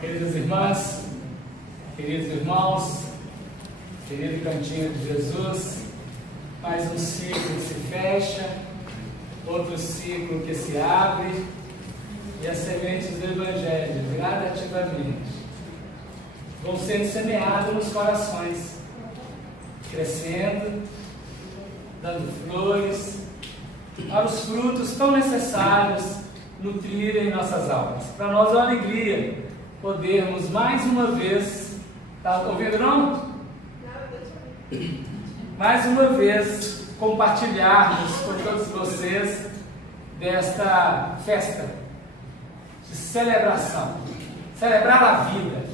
Queridas irmãs, queridos irmãos, querido Cantinho de Jesus, mais um ciclo que se fecha, outro ciclo que se abre, e as sementes do Evangelho, gradativamente, vão sendo semeadas nos corações, crescendo, dando flores, para os frutos tão necessários nutrirem nossas almas. Para nós é uma alegria podermos mais uma vez, está ouvindo não? Mais uma vez compartilharmos com todos vocês desta festa de celebração, celebrar a vida,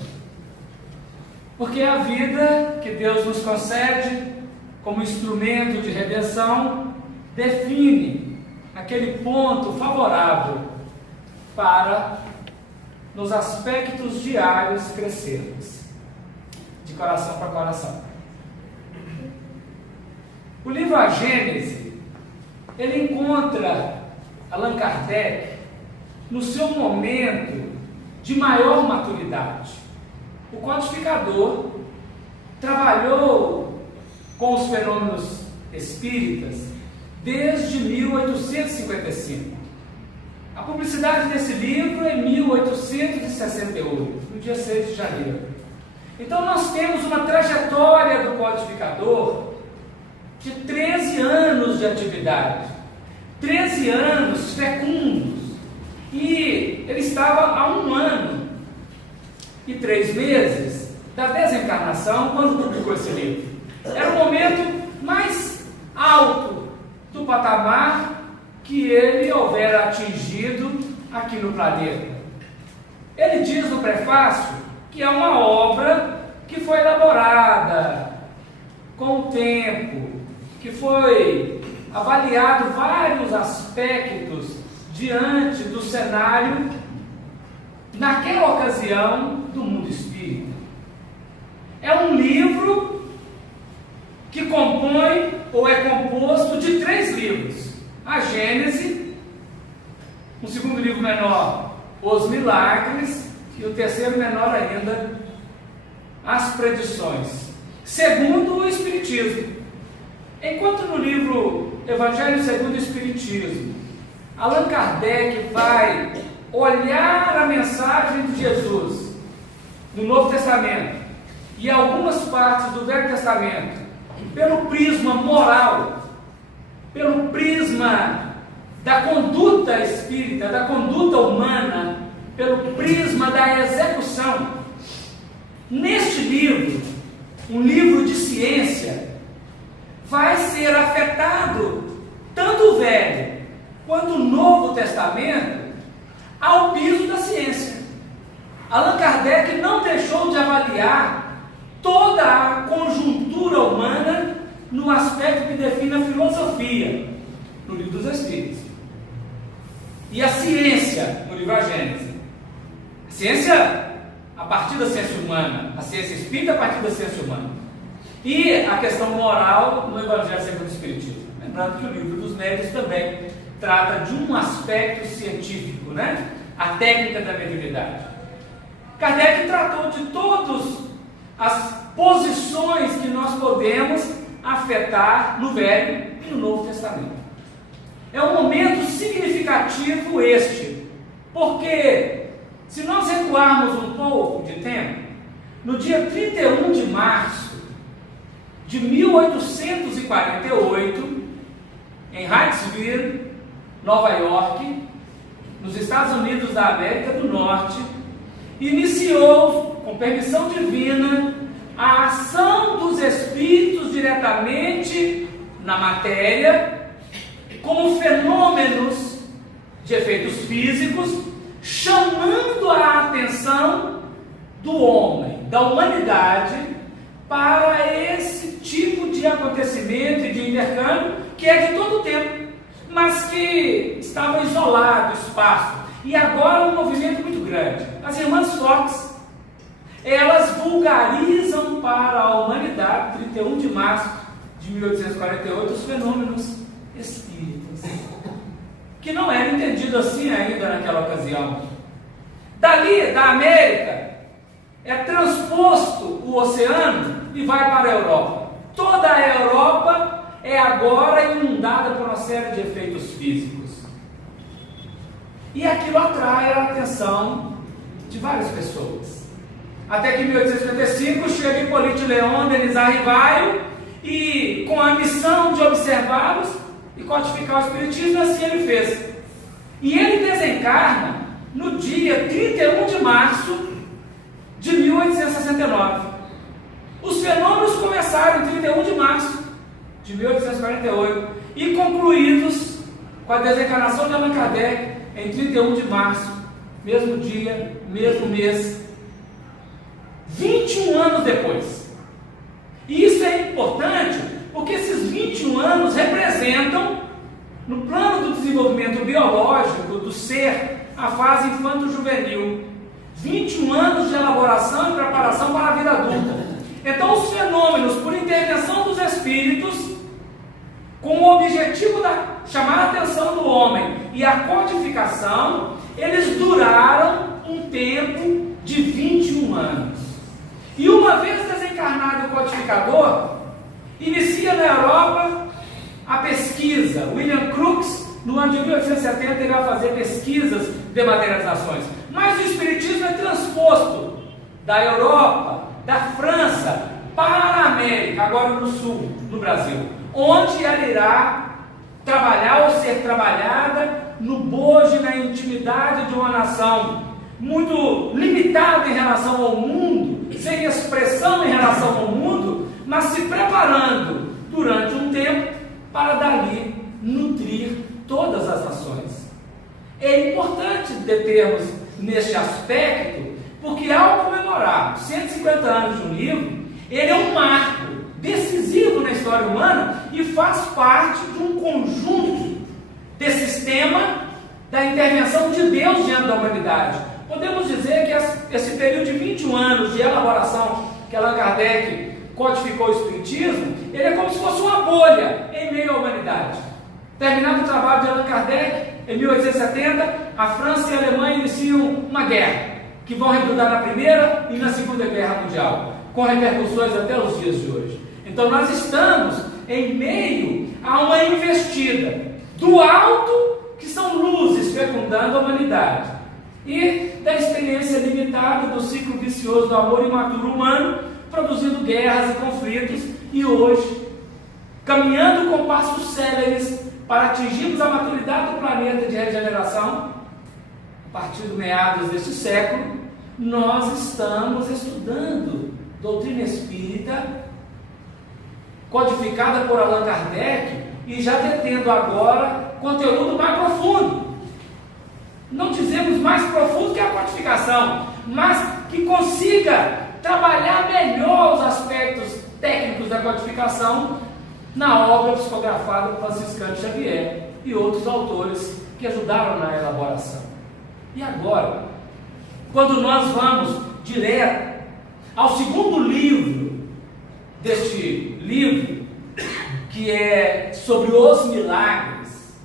porque é a vida que Deus nos concede como instrumento de redenção define aquele ponto favorável para nos aspectos diários crescermos de coração para coração. O livro A Gênese, ele encontra Allan Kardec no seu momento de maior maturidade. O codificador trabalhou com os fenômenos espíritas desde 1855. A publicidade desse livro é em 1868, no dia 6 de janeiro. Então nós temos uma trajetória do codificador de 13 anos de atividade, 13 anos fecundos, e ele estava há 1 ano e 3 meses da desencarnação quando publicou esse livro. Era o momento mais alto do patamar que ele houvera atingido aqui no planeta. Ele diz no prefácio que é uma obra que foi elaborada com o tempo, que foi avaliado vários aspectos diante do cenário naquela ocasião do mundo espírita. É um livro que compõe ou é composto de 3 livros: A Gênese, o segundo livro menor, Os Milagres, e o terceiro menor ainda, As Predições, segundo o Espiritismo. Enquanto no livro Evangelho segundo o Espiritismo, Allan Kardec vai olhar a mensagem de Jesus no Novo Testamento e algumas partes do Velho Testamento pelo prisma moral, pelo prisma da conduta espírita, da conduta humana, pelo prisma da execução. Neste livro, um livro de ciência, vai ser afetado tanto o Velho quanto o Novo Testamento ao piso da ciência. Allan Kardec não deixou de avaliar toda a conjuntura humana no aspecto que define a filosofia, no livro dos Espíritos, e a ciência, no livro A Gênese. A ciência a partir da ciência humana, a ciência espírita a partir da ciência humana, e a questão moral no Evangelho segundo o Espiritismo. Lembrando que o livro dos Médiuns também trata de um aspecto científico, né? A técnica da mediunidade. Kardec tratou de todas as posições que nós podemos afetar no Velho e no Novo Testamento. É um momento significativo este, porque se nós recuarmos um pouco de tempo, no dia 31 de março de 1848, em Hightsville, Nova York, nos Estados Unidos da América do Norte, iniciou, com permissão divina, a ação dos espíritos diretamente na matéria, como fenômenos de efeitos físicos, chamando a atenção do homem, da humanidade, para esse tipo de acontecimento e de intercâmbio que é de todo o tempo, mas que estava isolado o espaço. E agora um movimento muito grande. As irmãs Fox, elas vulgarizam para a humanidade, 31 de março de 1848, os fenômenos espíritas, que não era entendido assim ainda naquela ocasião. Dali, da América, é transposto o oceano e vai para a Europa. Toda a Europa é agora inundada por uma série de efeitos físicos. E aquilo atrai a atenção de várias pessoas. Até que em 1855 chega Hippolyte Léon Denis Arrivaio, e com a missão de observá-los e codificar o Espiritismo, assim ele fez. E ele desencarna no dia 31 de março de 1869. Os fenômenos começaram em 31 de março de 1848 e concluídos com a desencarnação de Allan Kardec em 31 de março, mesmo dia, mesmo mês, 21 anos depois. E isso é importante porque esses 21 anos representam, no plano do desenvolvimento biológico do ser, a fase infanto-juvenil. 21 anos de elaboração e preparação para a vida adulta. Então os fenômenos, por intervenção dos espíritos, com o objetivo de chamar a atenção do homem e a codificação, eles duraram um tempo de 21 anos. E uma vez desencarnado o codificador, inicia na Europa a pesquisa. William Crookes, no ano de 1870, irá fazer pesquisas de materializações. Mas o Espiritismo é transposto da Europa, da França, para a América, agora no sul, no Brasil, onde ela irá trabalhar ou ser trabalhada no bojo, na intimidade de uma nação muito limitada em relação ao mundo, sem expressão em relação ao mundo, mas se preparando durante um tempo para dali nutrir todas as nações. É importante determos neste aspecto, porque ao comemorar 150 anos de um livro, ele é um marco decisivo na história humana e faz parte de um conjunto de sistema da intervenção de Deus diante da humanidade. Podemos dizer que esse período de 21 anos de elaboração que Allan Kardec codificou o Espiritismo, ele é como se fosse uma bolha em meio à humanidade. Terminado o trabalho de Allan Kardec, em 1870, a França e a Alemanha iniciam uma guerra, que vão redundar na Primeira e na Segunda Guerra Mundial, com repercussões até os dias de hoje. Então nós estamos em meio a uma investida do alto, que são luzes fecundando a humanidade, e da experiência limitada do ciclo vicioso do amor imaturo humano, produzindo guerras e conflitos, e hoje, caminhando com passos céleres para atingirmos a maturidade do planeta de regeneração, a partir do meados deste século, nós estamos estudando doutrina espírita, codificada por Allan Kardec, e já detendo agora conteúdo mais profundo. Não dizemos mais profundo que a codificação, mas que consiga trabalhar melhor os aspectos técnicos da codificação na obra psicografada por Franciscano Xavier e outros autores que ajudaram na elaboração. E agora, quando nós vamos direto ao segundo livro deste livro, que é sobre os milagres,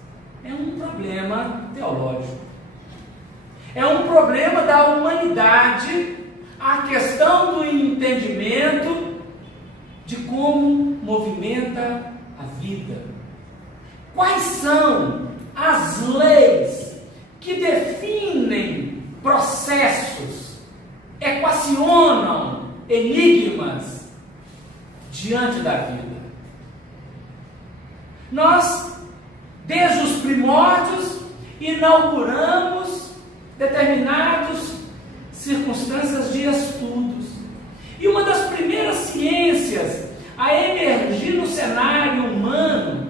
é um problema teológico. É um problema da humanidade, a questão do entendimento de como movimenta a vida. Quais são as leis que definem processos, equacionam enigmas diante da vida? Nós, desde os primórdios, inauguramos determinadas circunstâncias de estudos. E uma das primeiras ciências a emergir no cenário humano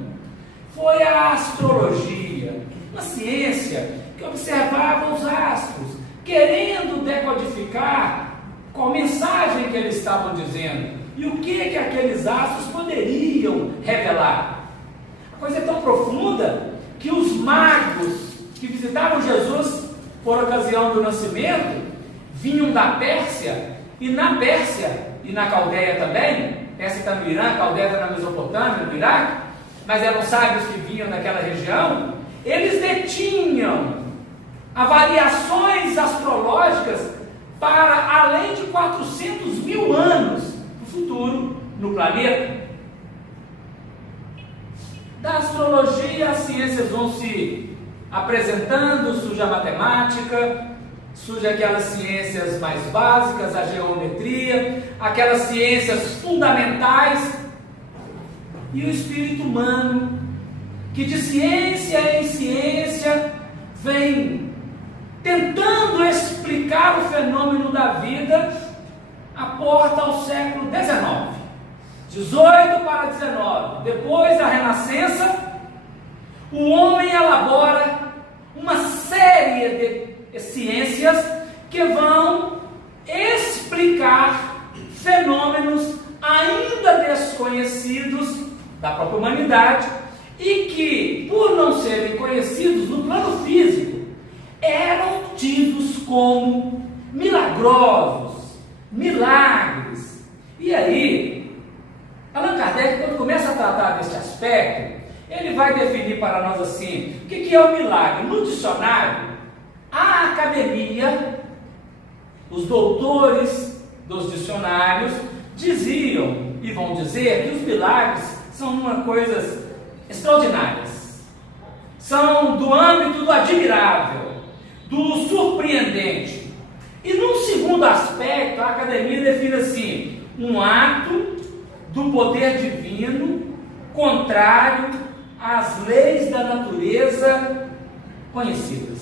foi a astrologia, uma ciência que observava os astros, querendo decodificar qual mensagem que eles estavam dizendo e o que aqueles astros poderiam revelar. A coisa é tão profunda que os magos que visitavam Jesus por ocasião do nascimento vinham da Pérsia, e na Pérsia e na Caldeia também, Pérsia está no Irã, Caldeia está na Mesopotâmia, no Iraque, mas eram sábios que vinham daquela região, eles detinham avaliações astrológicas para além de 400 mil anos no futuro no planeta. Da astrologia, as ciências vão se apresentando, surge a matemática, surge aquelas ciências mais básicas, a geometria, aquelas ciências fundamentais, e o espírito humano, que de ciência em ciência vem tentando explicar o fenômeno da vida, aporta ao século XIX, 18 para 19, depois da Renascença, o homem elabora uma série de ciências que vão explicar fenômenos ainda desconhecidos da própria humanidade e que, por não serem conhecidos no plano físico, eram tidos como milagrosos, milagres. E aí, Allan Kardec, quando começa a tratar deste aspecto, ele vai definir para nós assim: o que é o milagre? No dicionário, a academia, os doutores dos dicionários diziam e vão dizer que os milagres são coisas extraordinárias, são do âmbito do admirável, do surpreendente. E num segundo aspecto, a academia define assim: um ato do poder divino contrário às leis da natureza conhecidas.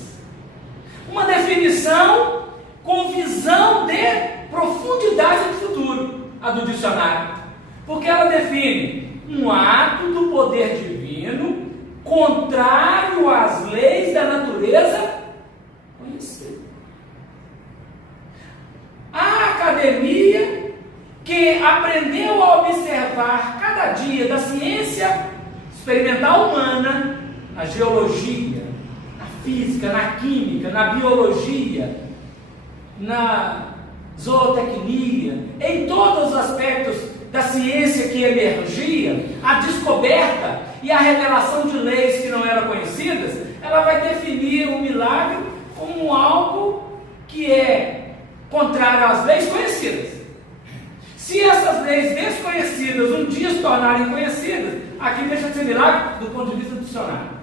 Uma definição com visão de profundidade do futuro, a do dicionário, porque ela define um ato do poder divino contrário às leis da natureza conhecida. A academia, que aprendeu a observar cada dia da ciência experimental humana, na geologia, na física, na química, na biologia, na zootecnia, em todos os aspectos da ciência que emergia, a descoberta e a revelação de leis que não eram conhecidas, ela vai definir o milagre como algo que é contrário às leis conhecidas. Se essas leis desconhecidas um dia se tornarem conhecidas, aqui deixa de ser milagre do ponto de vista do dicionário.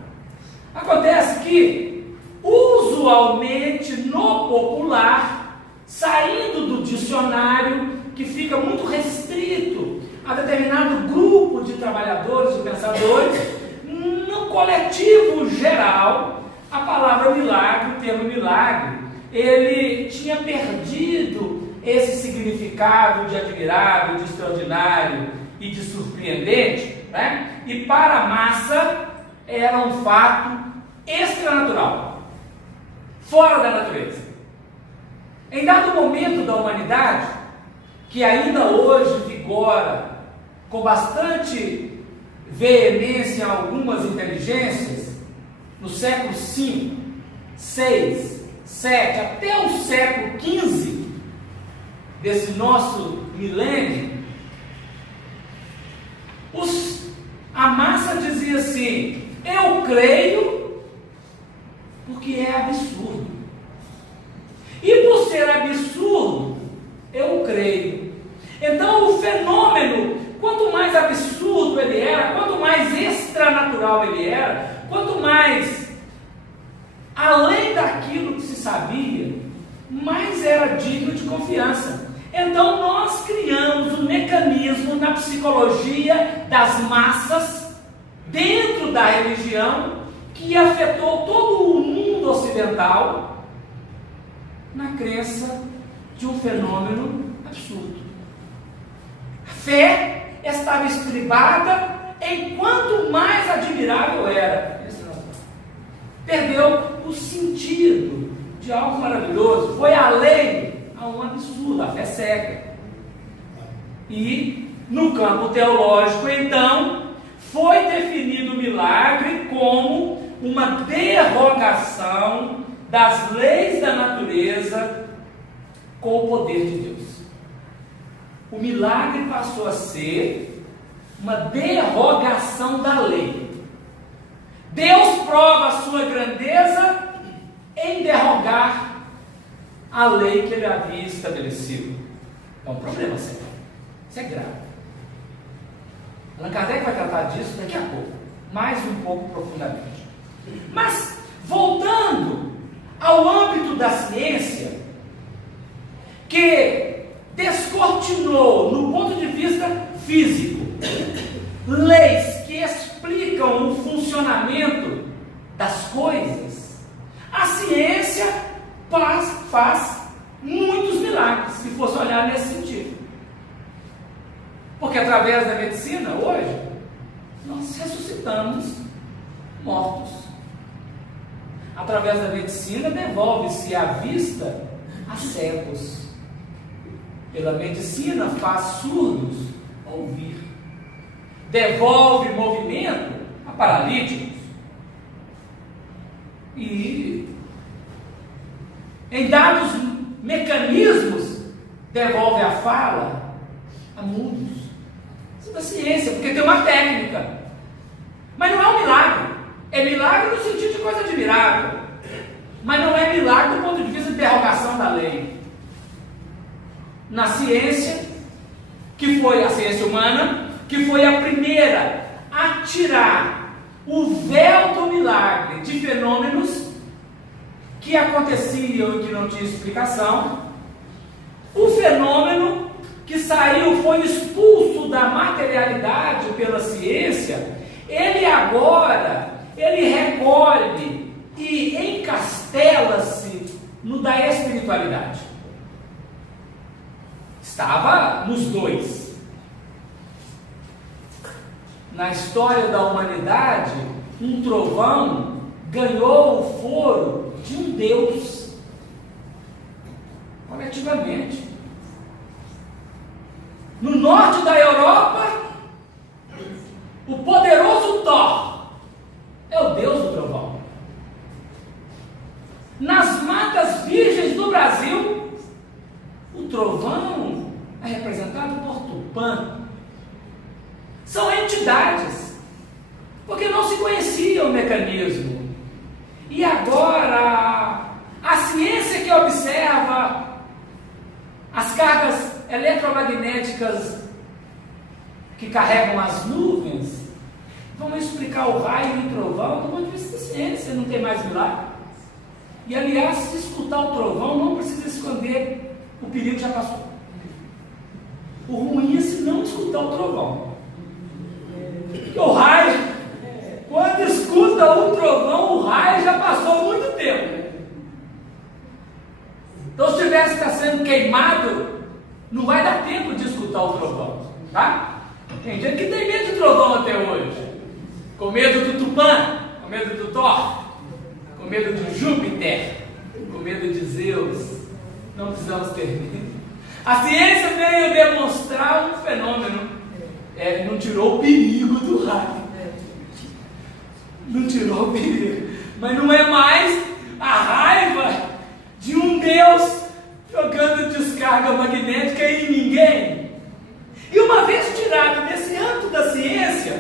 Acontece que, usualmente no popular, saindo do dicionário, que fica muito restrito a determinado grupo de trabalhadores, de pensadores, no coletivo geral, a palavra milagre, o termo milagre, ele tinha perdido esse significado de admirável, de extraordinário e de surpreendente, né? E para a massa era um fato extranatural, fora da natureza. Em dado momento da humanidade, que ainda hoje vigora com bastante veemência em algumas inteligências, no século V, VI, VII, até o século XV, desse nosso milênio, a massa dizia assim: eu creio porque é absurdo. E por ser absurdo, eu creio. Então o fenômeno, quanto mais absurdo ele era, quanto mais extranatural ele era, quanto mais além daquilo que se sabia, mais era digno de confiança. Então nós criamos um mecanismo na psicologia das massas, dentro da religião, que afetou todo o mundo ocidental, na crença de um fenômeno absurdo. A fé estava estribada em quanto mais admirável era. Perdeu o sentido de algo maravilhoso, foi além a um absurdo, a fé cega. E no campo teológico, então, foi definido o milagre como uma derrogação das leis da natureza com o poder de Deus. O milagre passou a ser uma derrogação da lei. Deus prova a sua grandeza em derrogar a lei que ele havia estabelecido. É um problema sério. Isso é grave. Allan Kardec vai tratar disso daqui a pouco, mais um pouco profundamente. Mas, voltando ao âmbito da ciência, que descortinou, no ponto de vista físico, leis que explicam o funcionamento das coisas, a ciência faz muitos milagres, se fosse olhar nesse sentido. Porque através da medicina, hoje, nós ressuscitamos mortos. Através da medicina, devolve-se a vista a cegos. Pela medicina, faz surdos ouvir. Devolve movimento a paralíticos. E, em dados mecanismos, devolve a fala a mudos. Isso é da ciência, porque tem uma técnica. Mas não é um milagre. É milagre no sentido de coisa admirável. Mas não é milagre do ponto de vista de interrogação da lei. Na ciência, que foi a ciência humana, que foi a primeira a tirar o véu do milagre de fenômenos que aconteciam e que não tinham explicação, o fenômeno que saiu, foi expulso da materialidade pela ciência, ele recolhe e encastela-se no da espiritualidade. Estava nos dois. Na história da humanidade, um trovão ganhou o foro de um Deus, coletivamente. No norte da Europa, o poderoso Thor é o Deus do trovão. Nas matas virgens do Brasil, o trovão é representado por Tupã. São entidades, porque não se conhecia o mecanismo. E agora, a ciência que observa as cargas eletromagnéticas que carregam as nuvens, vão explicar o raio e o trovão do ponto de vista da ciência, não tem mais milagre. E aliás, se escutar o trovão, não precisa esconder, o perigo já passou. O ruim é se não escutar o trovão. Porque o raio, quando escuta o trovão, o raio já passou muito tempo. Então, se tivesse que estar sendo queimado, não vai dar tempo de escutar o trovão, tá? Tem gente que tem medo de trovão até hoje. Com medo do Tupã, com medo do Thor, com medo de Júpiter, com medo de Zeus. Não precisamos ter medo. A ciência veio demonstrar um fenômeno. Não tirou o perigo do raio. Não tirou o perigo. Mas não é mais a raiva de um Deus jogando descarga magnética em ninguém. E uma vez tirado desse âmbito da ciência,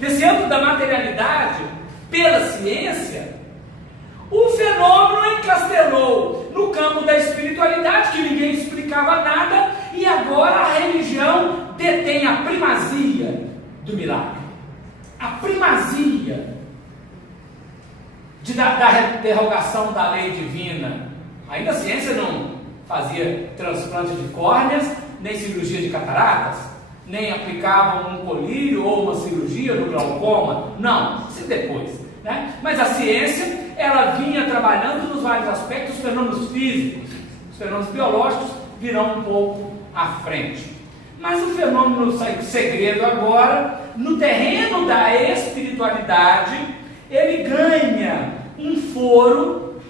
desse âmbito da materialidade, pela ciência, o fenômeno encastelou no campo da espiritualidade, que ninguém explicava nada, e agora a religião detém a primazia do milagre, a primazia da interrogação da lei divina. Ainda a ciência não fazia transplante de córneas, nem cirurgia de cataratas, nem aplicava um colírio ou uma cirurgia no glaucoma. Não, isso depois, né? Mas a ciência, ela vinha trabalhando nos vários aspectos, os fenômenos físicos, os fenômenos biológicos virão um pouco à frente. Mas o fenômeno segredo agora, no terreno da espiritualidade, ele ganha um foro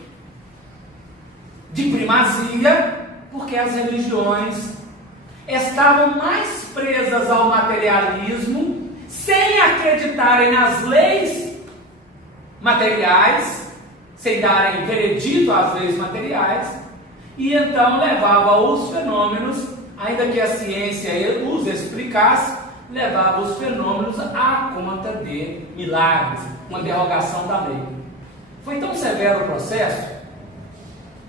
de primazia, porque as religiões estavam mais presas ao materialismo, sem acreditarem nas leis materiais, sem darem veredito às leis materiais, e então levava os fenômenos, ainda que a ciência os explicasse, levava os fenômenos à conta de milagres, uma derrogação da lei. Foi tão severo o processo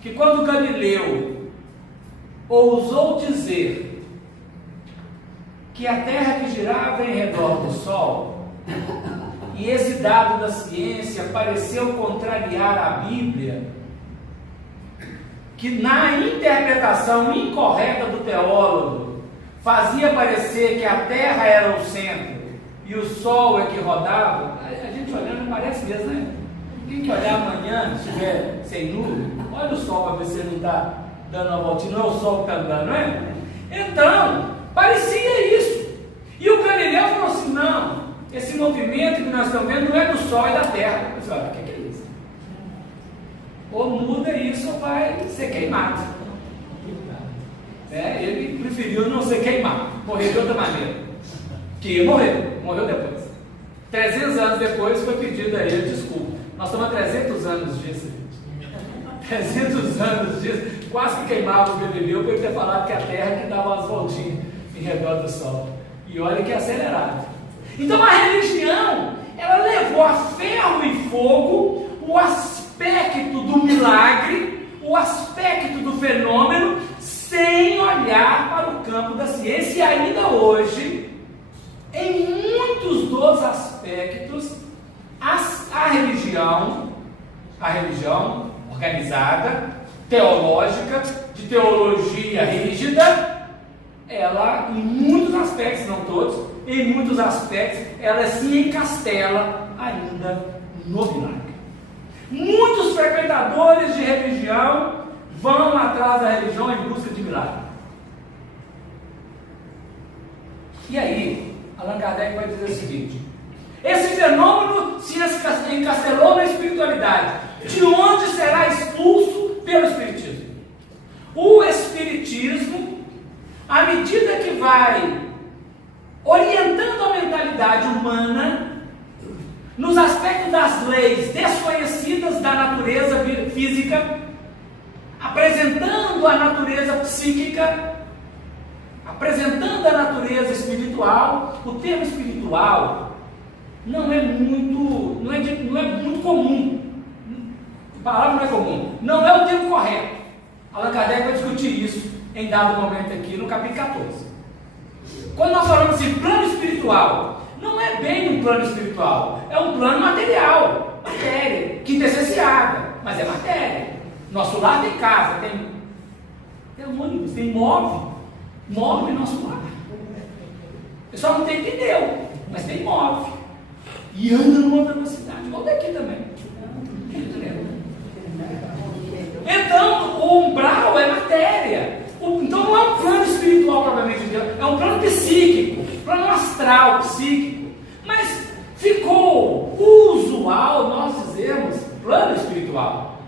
que quando Galileu ousou dizer que a Terra que girava em redor do Sol, e esse dado da ciência pareceu contrariar a Bíblia, que na interpretação incorreta do teólogo fazia parecer que a Terra era o centro e o Sol é que rodava, a gente olhando parece mesmo, né? Quem que olhar amanhã, se estiver sem nuvem, olha o Sol para ver se ele não está dando uma voltinha, não é o Sol que está andando, não é? Então, parecia isso. E o Galileu falou assim, não, esse movimento que nós estamos vendo não é do Sol, é da Terra. Eu falei, olha, o que é isso? Ou muda isso ou vai ser queimado. Ele preferiu não ser queimado, morrer de outra maneira. Que morreu depois. 300 anos depois foi pedido a ele desculpa. Nós estamos há 300 anos disso. 300 anos disso. Quase que queimava o Galileu por ele ter falado que a Terra que dava umas voltinhas em redor do Sol. E olha que acelerado. Então a religião, ela levou a ferro e fogo o aspecto do milagre, o aspecto do fenômeno, sem olhar para o campo da ciência. E ainda hoje, em muitos dos aspectos, a religião organizada, teológica, de teologia rígida, ela, em muitos aspectos, não todos, em muitos aspectos, ela se encastela ainda no milagre. Muitos frequentadores de religião vão atrás da religião em busca de milagre. E aí, Allan Kardec vai dizer o seguinte: esse fenômeno se encastelou na espiritualidade, de onde será expulso pelo Espiritismo. O Espiritismo, à medida que vai orientando a mentalidade humana nos aspectos das leis desconhecidas da natureza física, apresentando a natureza psíquica, apresentando a natureza espiritual. O termo espiritual não é muito comum. A palavra não é comum. Não é o termo correto. Allan Kardec vai discutir isso em dado momento aqui no capítulo 14. Quando nós falamos de plano espiritual, não é bem um plano espiritual, é um plano material, matéria, quintessenciada, mas é matéria. Nosso lar tem casa, tem ônibus, tem móvel em nosso lar. O pessoal não tem pneu, mas tem móvel. E anda numa velocidade, igual daqui também. Então, o umbral é matéria. Então não é um plano espiritual propriamente de Deus, é um plano psíquico, plano astral, psíquico. Mas ficou usual nós dizermos plano espiritual.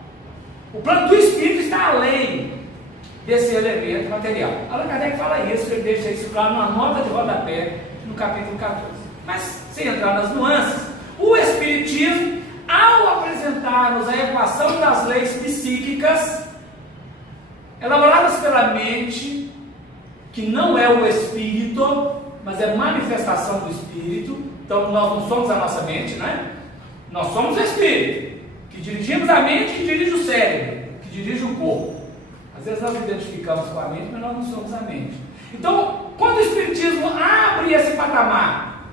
O plano do espírito está além desse elemento material. Allan Kardec fala isso, ele deixa isso claro numa nota de rodapé no capítulo 14. Mas, sem entrar nas nuances, o Espiritismo, ao apresentar-nos a equação das leis psíquicas, elaboradas pela mente, que não é o espírito, mas é manifestação do espírito. Então nós não somos a nossa mente, né? Nós somos o espírito, que dirigimos a mente, que dirige o cérebro, que dirige o corpo. Às vezes nós identificamos com a mente, mas nós não somos a mente. Então, quando o Espiritismo abre esse patamar,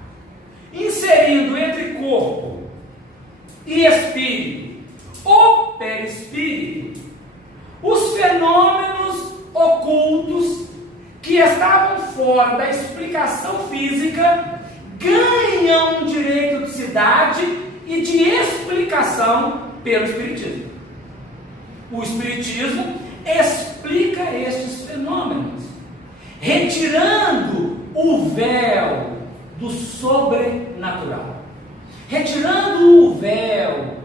inserindo entre corpo e espírito, o perispírito, os fenômenos ocultos que estavam fora da explicação física ganham um direito de cidade e de explicação pelo Espiritismo. O Espiritismo explica estes fenômenos, retirando o véu do sobrenatural, retirando o véu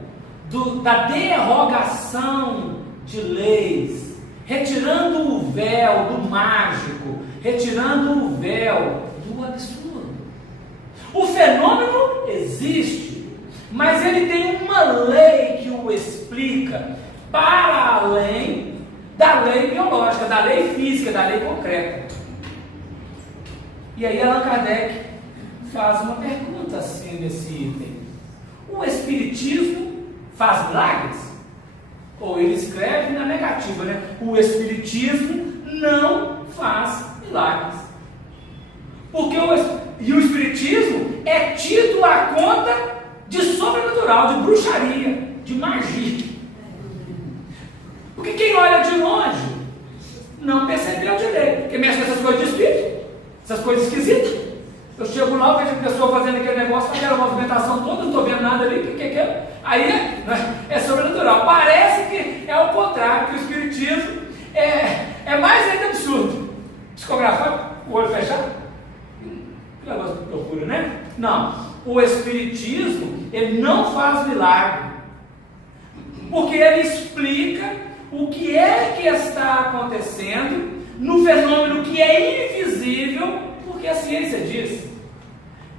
da derrogação de leis, retirando o véu do mágico, retirando o véu do absurdo. O fenômeno existe, mas ele tem uma lei que o explica para além da lei biológica, da lei física, da lei concreta. E aí Allan Kardec faz uma pergunta assim nesse item: o Espiritismo faz milagres? ou ele escreve na negativa, né? O Espiritismo não faz milagres. Porque o Espiritismo é tido à conta de sobrenatural, de bruxaria, de magia. Porque quem olha de longe não percebeu direito, porque mexe com essas coisas de espírito, essas coisas esquisitas. Eu chego lá, vejo a pessoa fazendo aquele negócio, fazendo aquela movimentação toda, não estou vendo nada ali, o que é? Aí é sobrenatural. Parece que é o contrário, que o Espiritismo é mais ainda absurdo. Psicografar, o olho fechado, que negócio de loucura, né? Não, o Espiritismo, ele não faz milagre, porque ele explica o que é que está acontecendo no fenômeno que é invisível, porque a ciência diz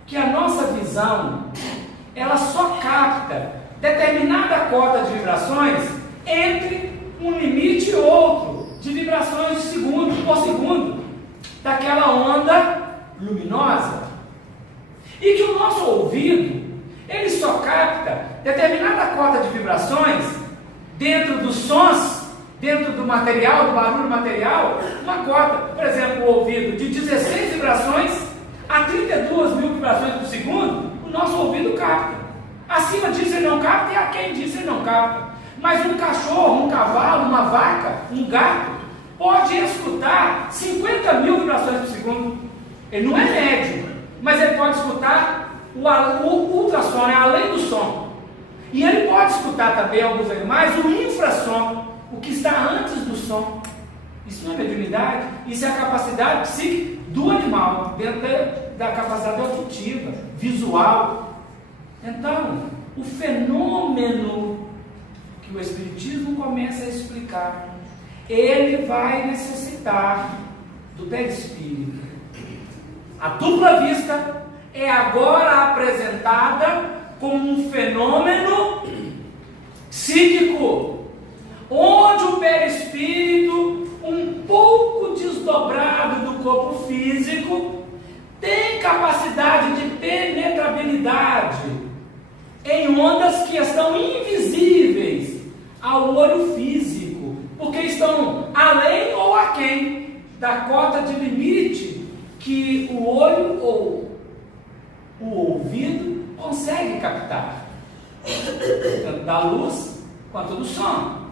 que a nossa visão, ela só capta determinada cota de vibrações entre um limite e outro, de vibrações de segundo por segundo, daquela onda luminosa. E que o nosso ouvido, ele só capta determinada cota de vibrações dentro dos sons, dentro do material, do barulho material, uma cota, por exemplo, o ouvido de 16 vibrações a 32 mil vibrações por segundo, o nosso ouvido capta. Acima disso ele não capta e aquém disso ele não capta. Mas um cachorro, um cavalo, uma vaca, um gato, pode escutar 50 mil vibrações por segundo. Ele não é médio, mas ele pode escutar o ultrassom, além do som. E ele pode escutar também, alguns animais, o infrassom, o que está antes do som. Isso não é mediunidade, isso é a capacidade psíquica do animal, dentro da capacidade auditiva, visual. Então, o fenômeno que o Espiritismo começa a explicar, ele vai necessitar do perispírito. A dupla vista é agora apresentada como um fenômeno psíquico, onde o perispírito, um pouco desdobrado do corpo físico, tem capacidade de penetrabilidade em ondas que estão invisíveis ao olho físico, porque estão além ou aquém da cota de limite que o olho ou o ouvido consegue captar, tanto da luz quanto do som.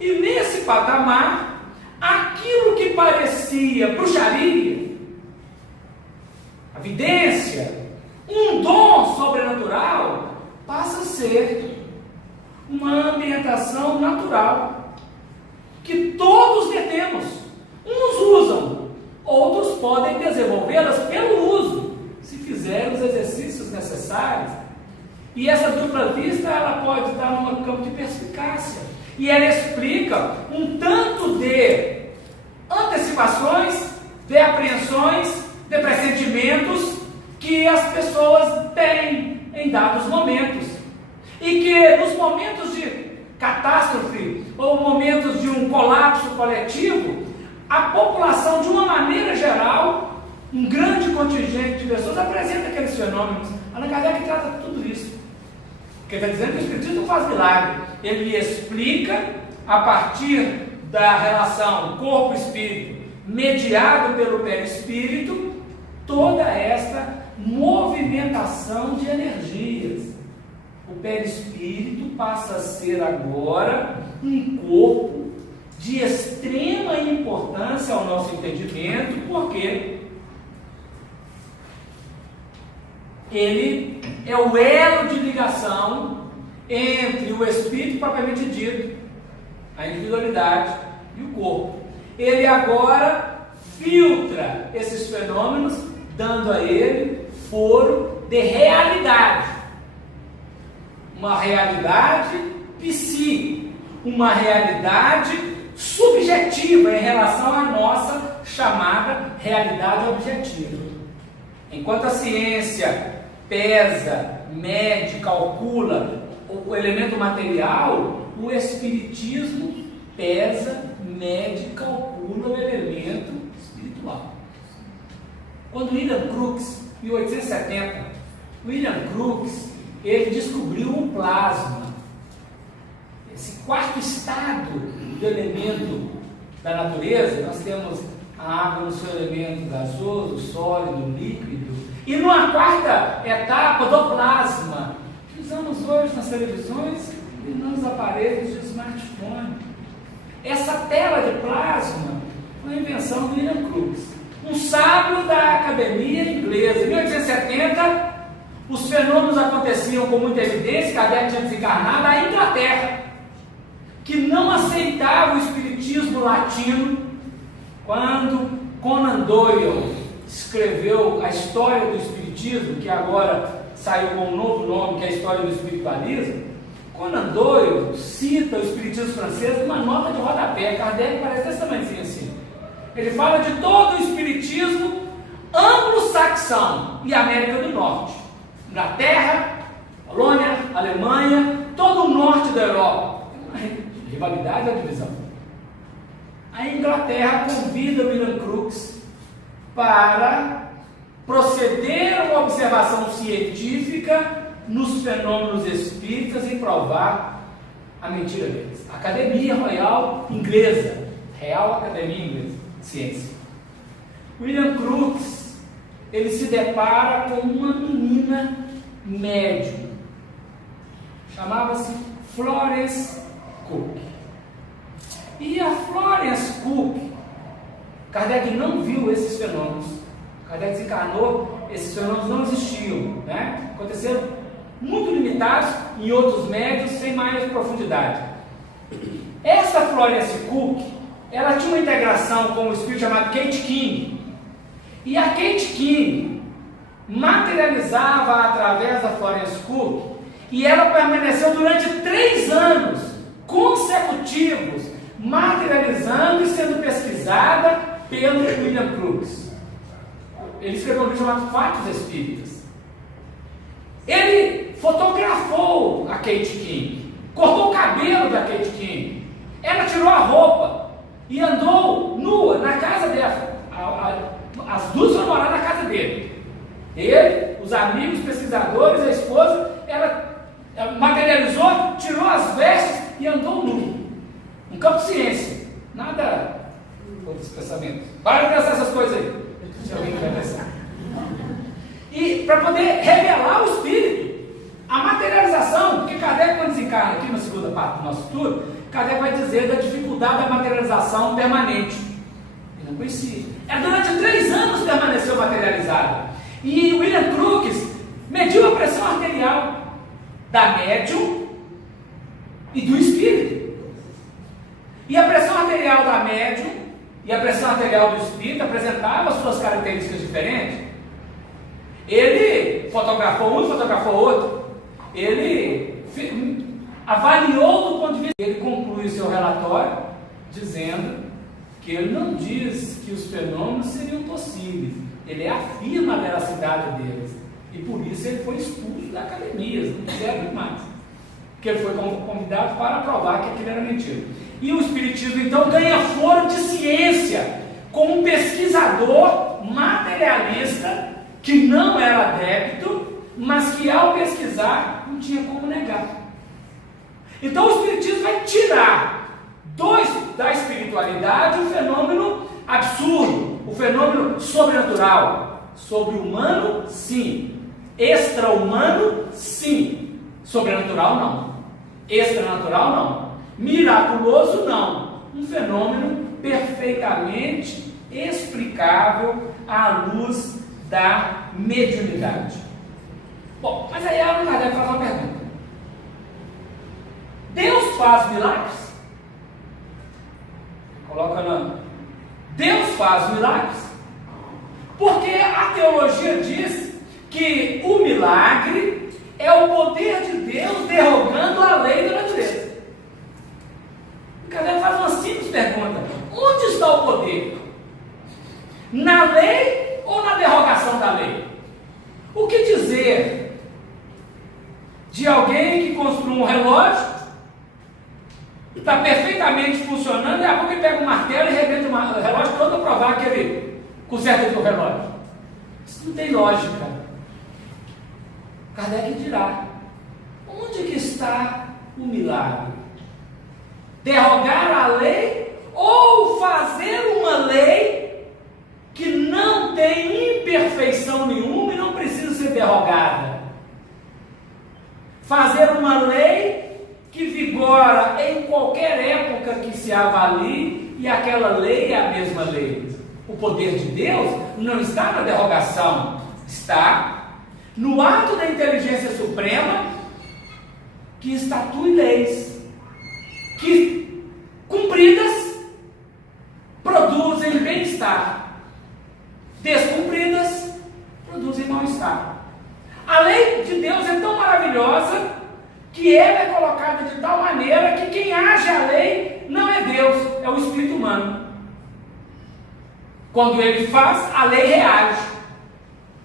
E nesse patamar, aquilo que parecia bruxaria, a vidência, um dom sobrenatural, passa a ser uma ambientação natural, que todos detemos. Uns usam, outros podem desenvolvê-las pelo uso, se fizerem os exercícios necessários. E essa dupla vista, ela pode estar num campo de perspicácia. E ela explica um tanto de antecipações, de apreensões, de pressentimentos que as pessoas têm em dados momentos. E que nos momentos de catástrofe ou momentos de um colapso coletivo, a população, de uma maneira geral, um grande contingente de pessoas apresenta aqueles fenômenos. Allan Kardec trata de tudo isso. Porque está dizendo que o Espiritismo não faz milagre. Ele explica, a partir da relação corpo-espírito, mediado pelo perispírito, toda esta movimentação de energias. O perispírito passa a ser agora um corpo de extrema importância ao nosso entendimento, porque ele é o elo de ligação entre o espírito propriamente dito, a individualidade e o corpo. Ele agora filtra esses fenômenos, dando a ele foro de realidade. Uma realidade psíquica, uma realidade subjetiva em relação à nossa chamada realidade objetiva. Enquanto a ciência pesa, mede, calcula o elemento material, o Espiritismo pesa, mede, calcula o elemento espiritual. Quando William Crookes, em 1870, William Crookes, ele descobriu um plasma esse quarto estado do elemento da natureza. Nós temos a água no seu elemento gasoso, sólido, líquido. E numa quarta etapa do plasma, que usamos hoje nas televisões e nos aparelhos de smartphone. Essa tela de plasma foi a invenção do William Crookes, um sábio da academia inglesa. Em 1870, os fenômenos aconteciam com muita evidência. Kardec tinha desencarnado a Inglaterra, que não aceitava o espiritismo latino. Quando Conan Doyle escreveu a história do espiritismo, que agora saiu com um novo nome, que é a história do espiritualismo, Conan Doyle cita o espiritismo francês numa nota de rodapé. Kardec parece desse tamanhozinho assim. Ele fala de todo o espiritismo anglo-saxão e América do Norte. Inglaterra, Polônia, Alemanha, todo o norte da Europa. Rivalidade ou divisão? A Inglaterra convida William Crookes para proceder a uma observação científica nos fenômenos espíritas e provar a mentira deles. Academia Royal Inglesa, Real Academia Inglesa de Ciência. William Crookes, ele se depara com uma menina médium, chamava-se Florence Cook. E a Florence Cook, Kardec não viu esses fenômenos. Kardec desencarnou, esses fenômenos não existiam, né? Aconteceram muito limitados em outros médios, sem maior profundidade. Essa Florence Cook, ela tinha uma integração com um espírito chamado Kate King. E a Kate King materializava através da Florence Cook, e ela permaneceu durante 3 anos consecutivos, materializando e sendo pesquisada pelo William Crookes. Ele escreveu um livro chamado Fatos Espíritas. Ele fotografou a Kate King, cortou o cabelo da Kate King, ela tirou a roupa e andou nua na casa dela. As duas foram morar na casa dele. Ele, os amigos, pesquisadores, a esposa, ela materializou, tirou as vestes e andou nu. Um campo de ciência. Nada outros pensamentos. Para de pensar essas coisas aí. Se alguém quer pensar. E para poder revelar o espírito, a materialização, porque Kardec, quando desencarna aqui na segunda parte do nosso estudo, Kardec vai dizer da dificuldade da materialização permanente. Ele não conhecia. Durante 3 anos permaneceu materializado. E William Crookes mediu a pressão arterial da médium e do espírito. E a pressão arterial da médium e a pressão arterial do espírito apresentavam suas características diferentes. Ele fotografou um e fotografou outro. Ele avaliou do ponto de vista. Ele conclui seu relatório dizendo que ele não diz que os fenômenos seriam possíveis. Ele afirma a veracidade deles. E por isso ele foi expulso da academia. Não quiseram mais. Porque ele foi convidado para provar que aquilo era mentira. E o espiritismo então ganha foro de ciência com um pesquisador materialista que não era adepto, mas que ao pesquisar não tinha como negar. Então o espiritismo vai tirar da espiritualidade o fenômeno absurdo, o fenômeno sobrenatural. Sobre-humano, sim. Extra-humano, sim. Sobrenatural, não. Extranatural, não. Miraculoso, não. Um fenômeno perfeitamente explicável à luz da mediunidade. Bom, mas aí a Kardec faz uma pergunta. Deus faz milagres? Coloca na... Deus faz milagres? Porque a teologia diz que o milagre é o poder de Deus derrogando a lei da natureza. O Kardec faz uma simples pergunta: onde está o poder? Na lei ou na derrogação da lei? O que dizer de alguém que construiu um relógio, está perfeitamente funcionando, e a pouco ele pega um martelo e rebenta o relógio todo para provar que ele conserta o relógio? Isso não tem lógica. Kardec dirá: onde que está o milagre? derrogar a lei ou fazer uma lei que não tem imperfeição nenhuma e não precisa ser derrogada. Fazer uma lei que vigora em qualquer época que se avalie e aquela lei é a mesma lei. O poder de Deus não está na derrogação, está no ato da inteligência suprema que estatui leis, que cumpridas produzem bem-estar, descumpridas produzem mal-estar. A lei de Deus é tão maravilhosa que ela é colocada de tal maneira que quem age a lei não é Deus, é o espírito humano. Quando ele faz, a lei reage.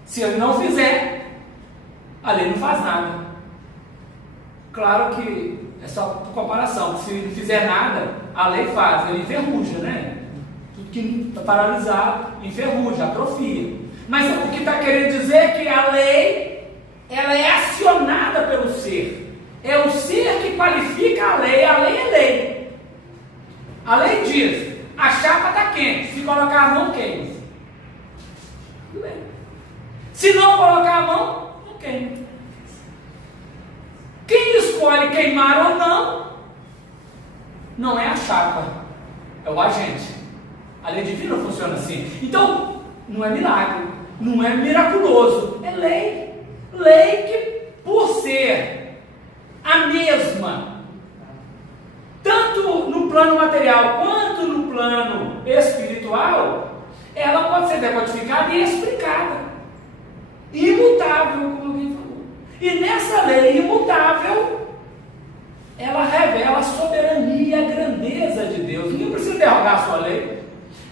Se ele não fizer, a lei não faz nada. Claro que é só por comparação, se ele não fizer nada, a lei faz, ele enferruja, né? Tudo que está paralisado, enferruja, atrofia. Mas o que está querendo dizer é que a lei, ela é acionada pelo ser. É o ser que qualifica a lei é lei. A lei diz, a chapa está quente, se colocar a mão, queima. Tudo bem. Se não colocar a mão, não queima. Quem escolhe queimar ou não é a chapa, é o agente. A lei divina funciona assim. Então, não é milagre, não é miraculoso, é lei. Lei que, por ser a mesma, tanto no plano material quanto no plano espiritual, ela pode ser decodificada e explicada. Imutável, como alguém falou. E nessa lei imutável, ela revela a soberania e a grandeza de Deus. Ninguém precisa derrogar a sua lei,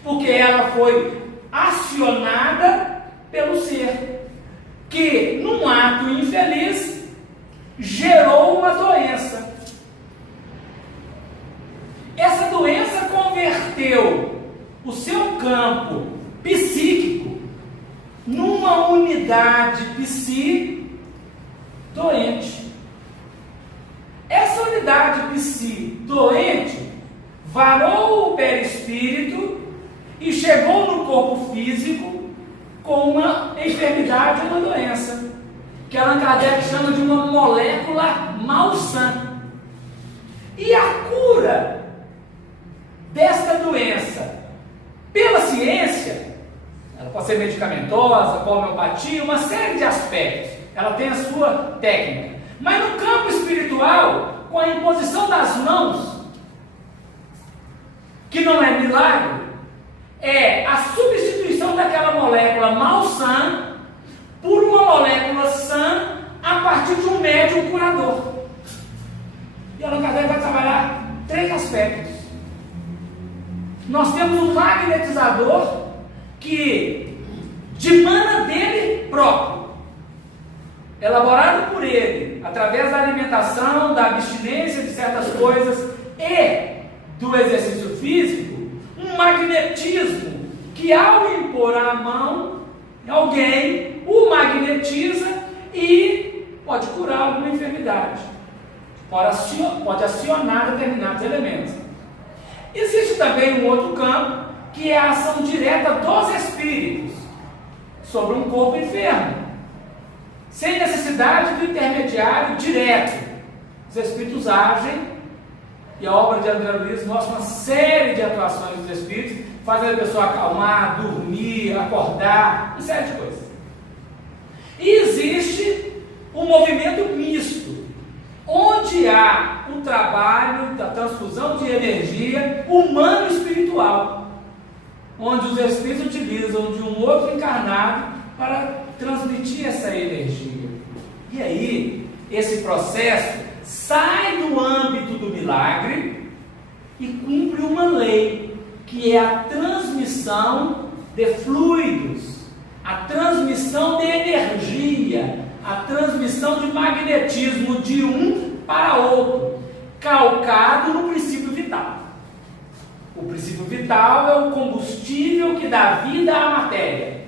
porque ela foi acionada pelo ser, que num ato infeliz gerou uma doença. Essa doença converteu o seu campo psíquico numa unidade psi doente. Essa unidade psi doente varou o perispírito e chegou no corpo físico com uma enfermidade, uma doença, que Allan Kardec chama de uma molécula malsã. E a cura desta doença, pela ciência, ela pode ser medicamentosa, com homeopatia, uma série de aspectos, ela tem a sua técnica. Mas no campo espiritual, com a imposição das mãos, que não é milagre, é a substituição daquela molécula malsã por uma molécula sã a partir de um médium curador. E Allan Kardec vai trabalhar 3 aspectos. Nós temos um magnetizador que dimana dele próprio, elaborado por ele, através da alimentação, da abstinência de certas coisas e do exercício físico, um magnetismo que, ao impor a mão, alguém o magnetiza e pode curar alguma enfermidade, pode acionar determinados elementos. Existe também um outro campo, que é a ação direta dos espíritos sobre um corpo enfermo, sem necessidade do intermediário direto. Os espíritos agem, e a obra de André Luiz mostra uma série de atuações dos espíritos, fazendo a pessoa acalmar, dormir, acordar, uma série de coisas. E existe um movimento misto, onde há o trabalho da transfusão de energia humano e espiritual, onde os espíritos utilizam de um outro encarnado para transmitir essa energia. E aí, esse processo sai do âmbito do milagre e cumpre uma lei, que é a transmissão de fluidos, a transmissão de energia, a transmissão de magnetismo de um para outro, calcado no princípio vital. O princípio vital é o combustível que dá vida à matéria.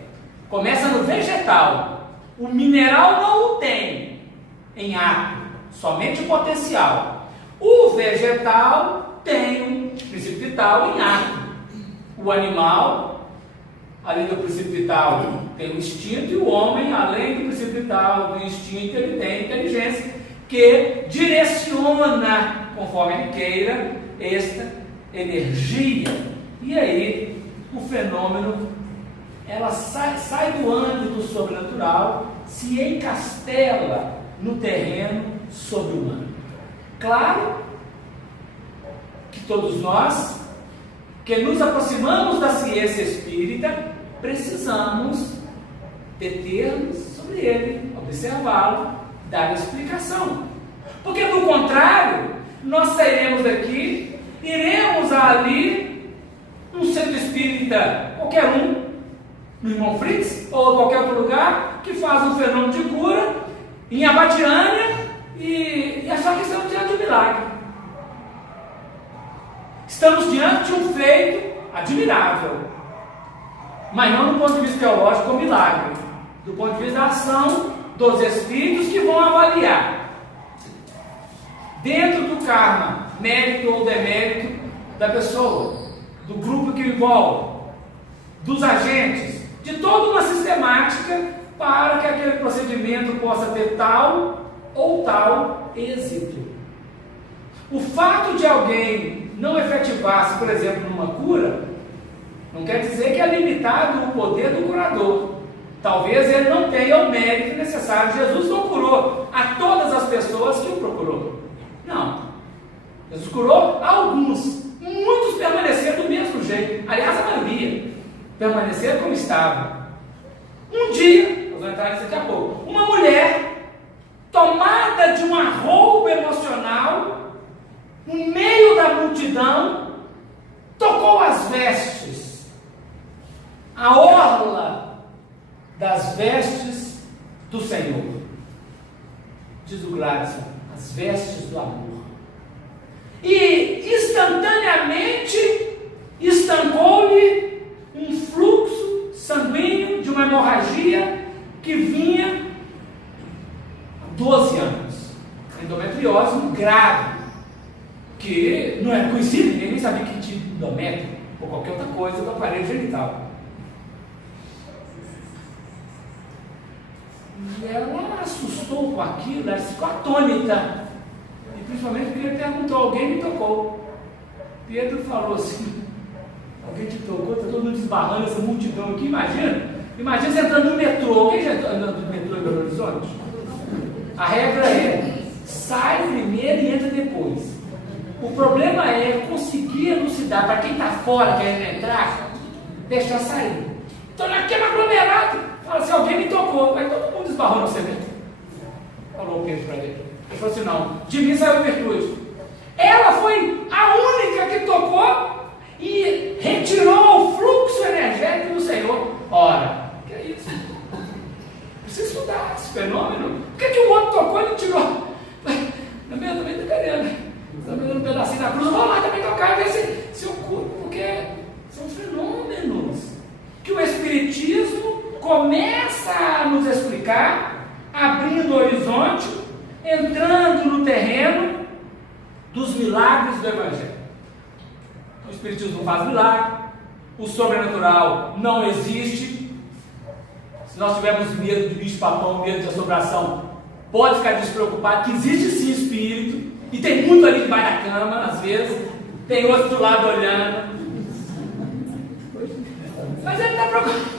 Começa no vegetal. O mineral não o tem em ato, somente o potencial. O vegetal tem um princípio vital inato. O animal, além do princípio vital, tem um instinto, e o homem, além do princípio vital, do instinto, ele tem inteligência, que direciona, conforme ele queira, esta energia. E aí, o fenômeno, ela sai do âmbito sobrenatural, se encastela no terreno sobre-humano. Claro que todos nós, que nos aproximamos da ciência espírita, precisamos deter-nos sobre ele, observá-lo, dar explicação. Porque, do contrário, nós sairemos daqui, iremos ali, num centro espírita, qualquer um, no Irmão Fritz, ou qualquer outro lugar, que faz um fenômeno de cura, em Abadiânia, e achar que estamos diante de um milagre. Estamos diante de um feito admirável, mas não do ponto de vista teológico ou milagre, do ponto de vista da ação dos espíritos que vão avaliar, dentro do karma, mérito ou demérito da pessoa, do grupo que envolve, dos agentes, de toda uma sistemática para que aquele procedimento possa ter tal ou tal êxito. O fato de alguém não efetivar-se, por exemplo, numa cura, não quer dizer que é limitado o poder do curador. Talvez ele não tenha o mérito necessário. Jesus não curou a todas as pessoas que o procurou. Não. Jesus curou a alguns. Muitos permaneceram do mesmo jeito. Aliás, a maioria permaneceram como estavam. Um dia, nós vamos entrar nisso daqui a pouco, uma mulher tomada de um arroubo emocional, no meio da multidão, tocou as vestes, a orla das vestes do Senhor. Diz o Gladson, as vestes do amor. E instantaneamente estancou-lhe um fluxo sanguíneo de uma hemorragia que vinha há 12 anos. Endometriose grave, que não era conhecido, ninguém nem sabia que tipo de endométrio ou qualquer outra coisa do aparelho genital. E ela assustou com aquilo, ela ficou atônita. E principalmente porque ele perguntou: alguém me tocou? Pedro falou assim: alguém te tocou? Está todo mundo esbarrando essa multidão aqui, imagina você entrando no metrô. Alguém já está andando no metrô em Belo Horizonte? A regra é: sai primeiro e entra depois. O problema é conseguir elucidar para quem está fora querendo entrar, deixar sair. Então naquele aglomerado, fala assim: alguém me tocou. Aí todo mundo esbarrou no cimento. Falou o Pedro para ele. Ele falou assim: não, de mim saiu virtude. Ela foi a única que tocou e retirou o fluxo energético do Senhor. Ora, que é isso? Precisa estudar esse fenômeno. Por que o outro tocou e não tirou? Na minha também está querendo. Está dando um pedacinho da cruz. Vou lá também tocar e ver se eu curo. Porque são fenômenos que o Espiritismo começa a nos explicar, abrindo o horizonte, entrando no terreno dos milagres do Evangelho. O Espiritismo não faz milagre, o sobrenatural não existe. Se nós tivermos medo de bicho-papão, medo de assombração, pode ficar despreocupado que existe sim espírito, e tem muito ali debaixo da cama, às vezes, tem outro do lado olhando. Mas ele está preocupado.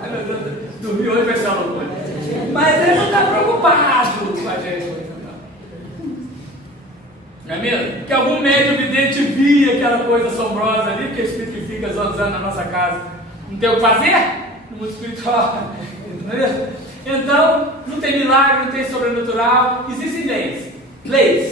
Ai meu Deus, dormiu hoje, vai ser uma loucura. Mas ele não está preocupado com a gente. Não é mesmo? Que algum médium vidente via aquela coisa assombrosa ali, que o espírito fica zonzando na nossa casa. Não tem o que fazer? No mundo espiritual. Não é mesmo? Então, não tem milagre, não tem sobrenatural. Existem leis.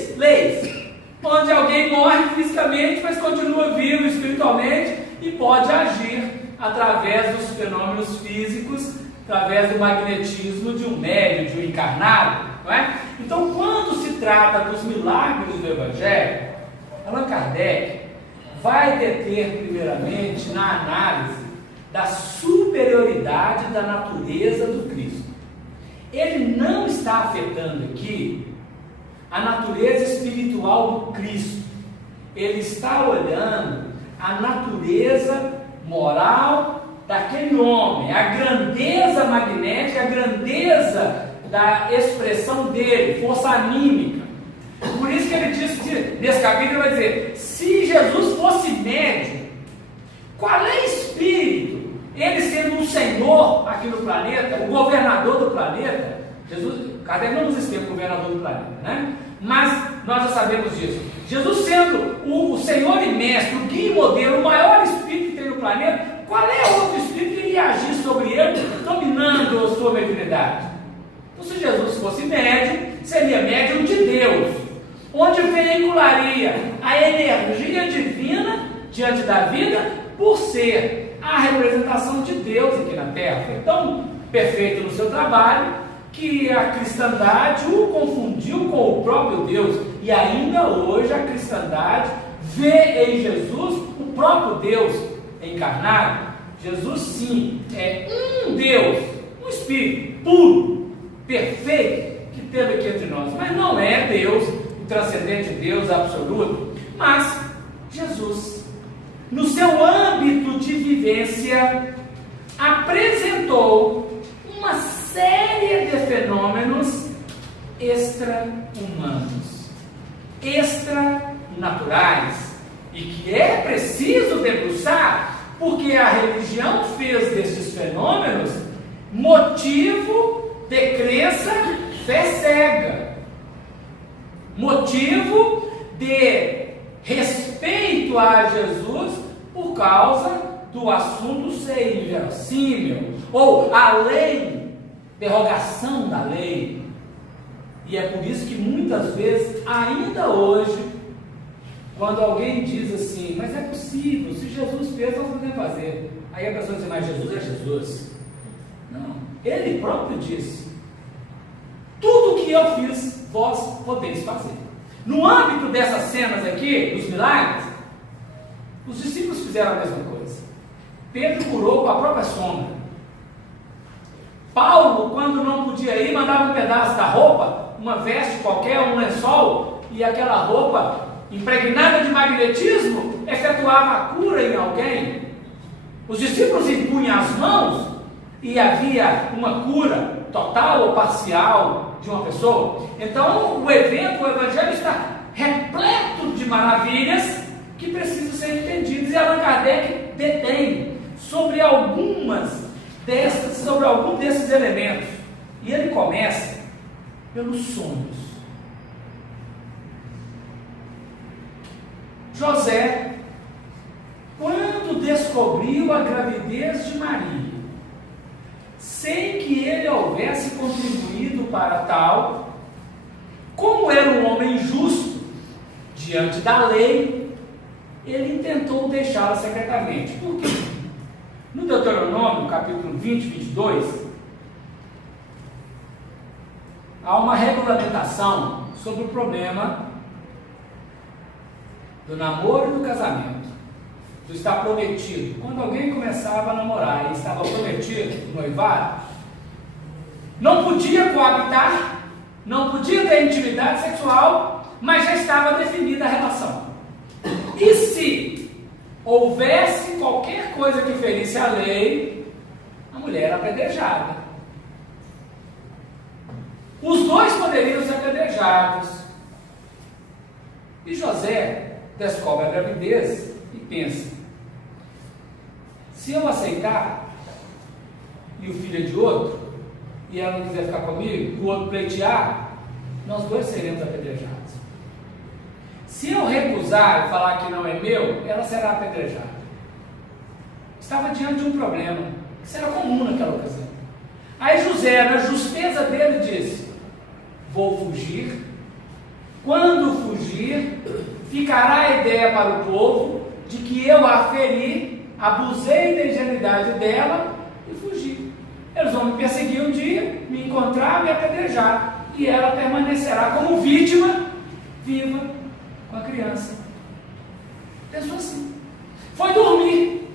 Onde alguém morre fisicamente, mas continua vivo espiritualmente e pode agir através dos fenômenos físicos, através do magnetismo de um médium, de um encarnado, não é? Então, quando se trata dos milagres do Evangelho, Allan Kardec vai deter primeiramente na análise da superioridade da natureza do Cristo. Ele não está afetando aqui a natureza espiritual do Cristo. ele está olhando a natureza moral daquele homem, a grandeza magnética, a grandeza da expressão dele, força anímica. Por isso que ele diz, nesse capítulo, ele vai dizer: se Jesus fosse médium, qual é espírito? Ele sendo um senhor aqui no planeta, o governador do planeta. Jesus, Kardec não usa esse termo, governador do planeta, né? Mas nós já sabemos disso. Jesus sendo o senhor e mestre, o guia e modelo, o maior espírito que tem no planeta, qual é outro espírito que iria agir sobre ele, dominando a sua mediunidade? Então, se Jesus fosse médium, seria médium de Deus, onde veicularia a energia divina diante da vida, por ser a representação de Deus aqui na Terra. Foi tão perfeito no seu trabalho que a cristandade o confundiu com o próprio Deus, e ainda hoje a cristandade vê em Jesus o próprio Deus encarnado. Jesus sim é um Deus, um Espírito puro, perfeito, que teve aqui entre nós, mas não é Deus, o transcendente Deus absoluto. Mas Jesus, no seu âmbito de vivência, apresentou uma série de fenômenos extra-humanos, extranaturais, e que é preciso debruçar, porque a religião fez desses fenômenos motivo de crença, fé cega, motivo de respeito a Jesus por causa do assunto ser inverossímil, ou a lei, derrogação da lei. E é por isso que muitas vezes, ainda hoje, quando alguém diz assim: mas é possível, se Jesus fez, nós podemos fazer. Aí a pessoa diz: mas Jesus é Jesus. Não, ele próprio disse: tudo que eu fiz, vós podeis fazer. No âmbito dessas cenas aqui, dos milagres, os discípulos fizeram a mesma coisa. Pedro curou com a própria sombra. Paulo, quando não podia ir, mandava um pedaço da roupa, uma veste qualquer, um lençol, e aquela roupa impregnada de magnetismo efetuava a cura em alguém. Os discípulos impunham as mãos e havia uma cura total ou parcial de uma pessoa. Então o evento, o evangelho está repleto de maravilhas que precisam ser entendidas, e Allan Kardec detém sobre algum desses elementos, e ele começa pelos sonhos. José, quando descobriu a gravidez de Maria, sem que ele houvesse contribuído para tal, como era um homem justo diante da lei, ele intentou deixá-la secretamente. Por quê? No Deuteronômio, capítulo 20, 22, há uma regulamentação sobre o problema do namoro e do casamento, do estar prometido. Quando alguém começava a namorar e estava prometido, noivado, não podia coabitar, não podia ter intimidade sexual, mas já estava definida a relação. E se houvesse qualquer coisa que ferisse a lei, a mulher era apedrejada. Os dois poderiam ser apedrejados. E José descobre a gravidez e pensa: se eu aceitar e o filho é de outro, e ela não quiser ficar comigo, o outro pleitear, nós dois seremos apedrejados. Se eu recusar e falar que não é meu, ela será apedrejada. Estava diante de um problema que será comum naquela ocasião. Aí José, na justeza dele, disse: vou fugir. Quando fugir, ficará a ideia para o povo de que eu a feri, abusei da ingenuidade dela e fugi. Eles vão me perseguir um dia, me encontrar, me apedrejar, e ela permanecerá como vítima viva com a criança. Pensou assim. Foi dormir.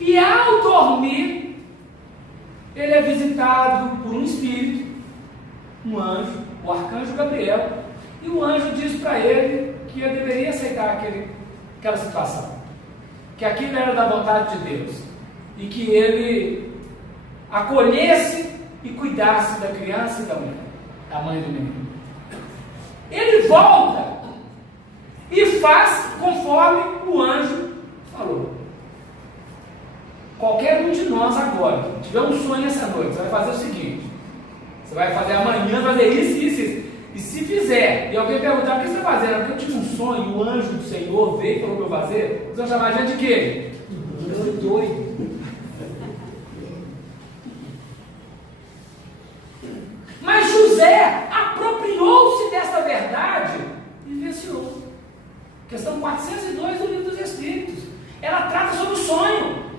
E ao dormir, ele é visitado por um espírito, um anjo, o arcanjo Gabriel, e o anjo diz para ele que ele deveria aceitar aquela situação, que aquilo era da vontade de Deus, e que ele acolhesse e cuidasse da criança e da mulher, da mãe do menino. Ele volta e faz conforme o anjo falou. Qualquer um de nós agora, que tiver um sonho essa noite, você vai fazer o seguinte: você vai fazer amanhã, fazer isso, isso, isso. E se fizer, e alguém perguntar o que você vai fazer, porque eu tive um sonho, o anjo do Senhor veio e falou para eu fazer, vocês vão chamar a gente de quê? Doido. Mas José apropriou-se dessa verdade e vivenciou. Questão 402 do Livro dos Espíritos. Ela trata sobre o sonho.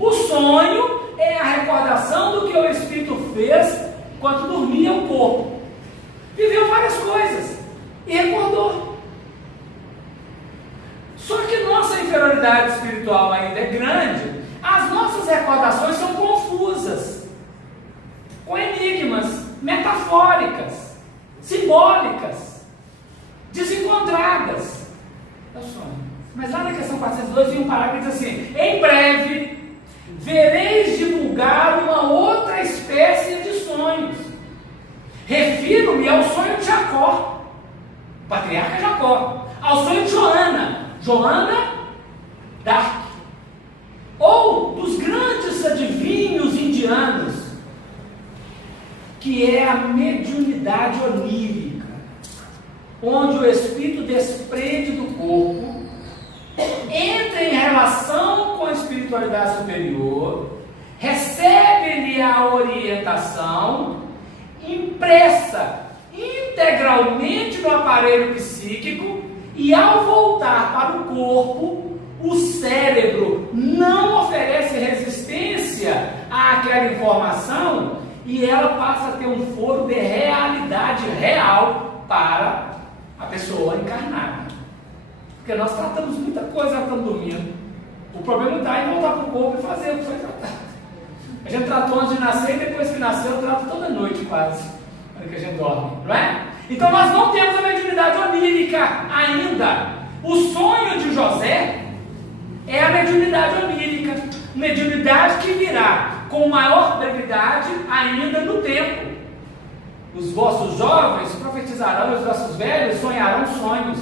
O sonho é a recordação do que o Espírito fez enquanto dormia o corpo. Viveu várias coisas e recordou. Só que nossa inferioridade espiritual ainda é grande. As nossas recordações são confusas, com enigmas, metafóricas, simbólicas, desencontradas. É o sonho. Mas lá na questão 402 tem um parágrafo que diz assim: em breve vereis divulgar uma outra espécie de sonhos. Refiro-me ao sonho de Jacó, o patriarca Jacó, ao sonho de Joana Dark, ou dos grandes adivinhos indianos, que é a mediunidade onírica, onde o espírito desprende do corpo, entra em relação com a espiritualidade superior, recebe-lhe a orientação, impressa integralmente no aparelho psíquico, e ao voltar para o corpo, o cérebro não oferece resistência àquela informação e ela passa a ter um foro de realidade real para a pessoa encarnada. Porque nós tratamos muita coisa quando dormindo. O problema está em voltar para o corpo e fazer o que foi tratado. A gente tratou antes de nascer e depois que nasceu, trata toda noite quase, quando que a gente dorme, não é? Então nós não temos a mediunidade onírica ainda. O sonho de José é a mediunidade onírica, mediunidade que virá com maior brevidade ainda no tempo. Os vossos jovens profetizarão, os vossos velhos sonharão sonhos,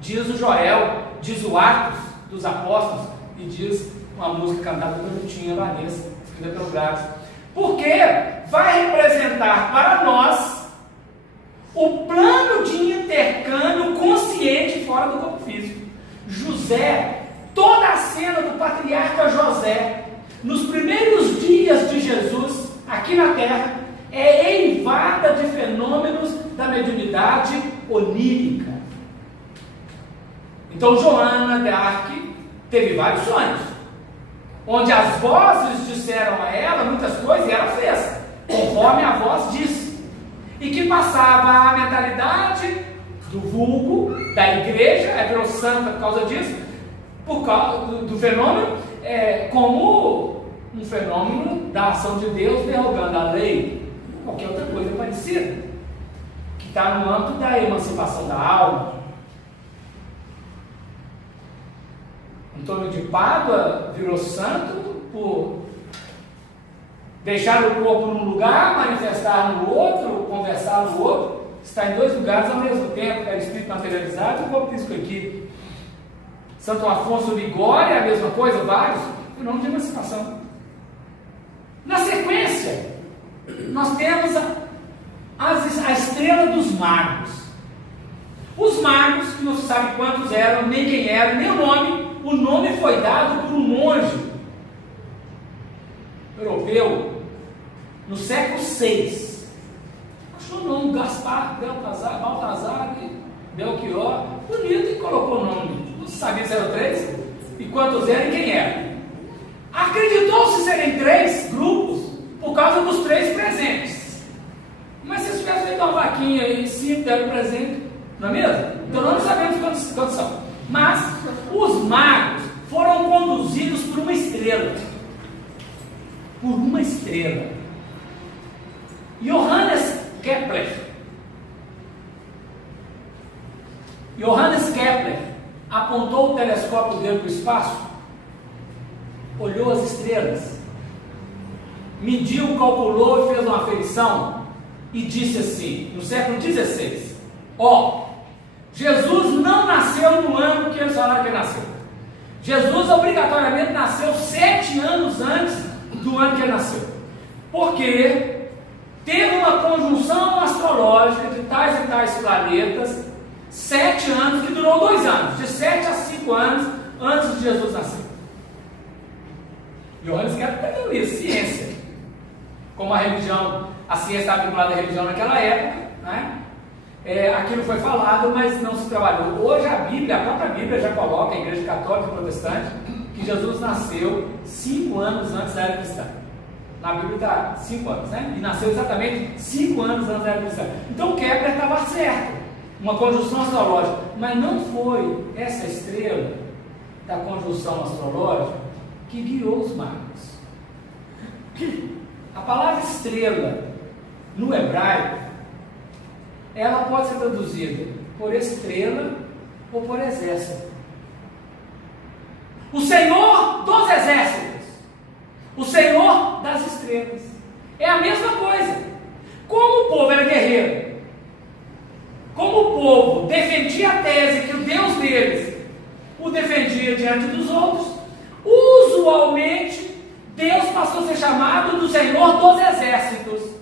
diz o Joel, diz o Atos dos Apóstolos, e diz uma música cantada pela Lutinha Vanessa, escrita pelo Grátis, porque vai representar para nós o plano de intercâmbio consciente fora do corpo físico. José, toda a cena do patriarca José, nos primeiros dias de Jesus, aqui na Terra, é eivada de fenômenos da mediunidade onírica. Então, Joana d'Arc teve vários sonhos, onde as vozes disseram a ela muitas coisas e ela fez, conforme a voz disse. E que passava a mentalidade do vulgo, da igreja, virou santa por causa disso, por causa do fenômeno, como um fenômeno da ação de Deus derrogando a lei, qualquer outra coisa parecida, que está no âmbito da emancipação da alma. Antônio de Pádua virou santo por deixar o corpo num lugar, manifestar no outro, conversar no outro, está em dois lugares ao mesmo tempo, é o espírito materializado e o corpo físico aqui. Santo Afonso Ligório é a mesma coisa, vários, o nome de emancipação. Na sequência, nós temos a estrela dos magos. Os magos, que não se sabe quantos eram, nem quem eram, nem o nome foi dado por um monge europeu no século VI. Achou o nome Gaspar, Baltazar, Belchior, bonito, e colocou o nome. Não sabia se eram três, e quantos eram e quem eram. Acreditou-se serem três grupos por causa dos três presentes. Mas se tivesse feito uma vaquinha e 5 deram presente, não é mesmo? Então nós não sabemos quantos são. Mas os magos foram conduzidos por uma estrela. Por uma estrela. Johannes Kepler apontou mandou o telescópio dele para o espaço, olhou as estrelas, mediu, calculou e fez uma aferição e disse assim, no século XVI, Jesus não nasceu no ano que eles falaram que ele nasceu. Jesus obrigatoriamente nasceu 7 anos antes do ano que ele nasceu, porque teve uma conjunção astrológica de tais e tais planetas, 7 anos, que durou 2 anos, de 7 a 5 anos antes de Jesus nascer. E olha, os caras pegaram isso, ciência. Como a religião, a ciência estava vinculada à religião naquela época, né? Aquilo foi falado, mas não se trabalhou. Hoje a Bíblia, a própria Bíblia já coloca, a Igreja Católica e Protestante, que Jesus nasceu 5 anos antes da era cristã. Na Bíblia está 5 anos, né? E nasceu exatamente 5 anos antes da era cristã. Então Kepler estava certo, uma conjunção astrológica, mas não foi essa estrela da conjunção astrológica que guiou os magos. A palavra estrela no hebraico, ela pode ser traduzida por estrela ou por exército. O Senhor dos exércitos, o Senhor das estrelas, é a mesma coisa. Como o povo era guerreiro, como o povo defendia a tese que o Deus deles o defendia diante dos outros, usualmente Deus passou a ser chamado do Senhor dos exércitos,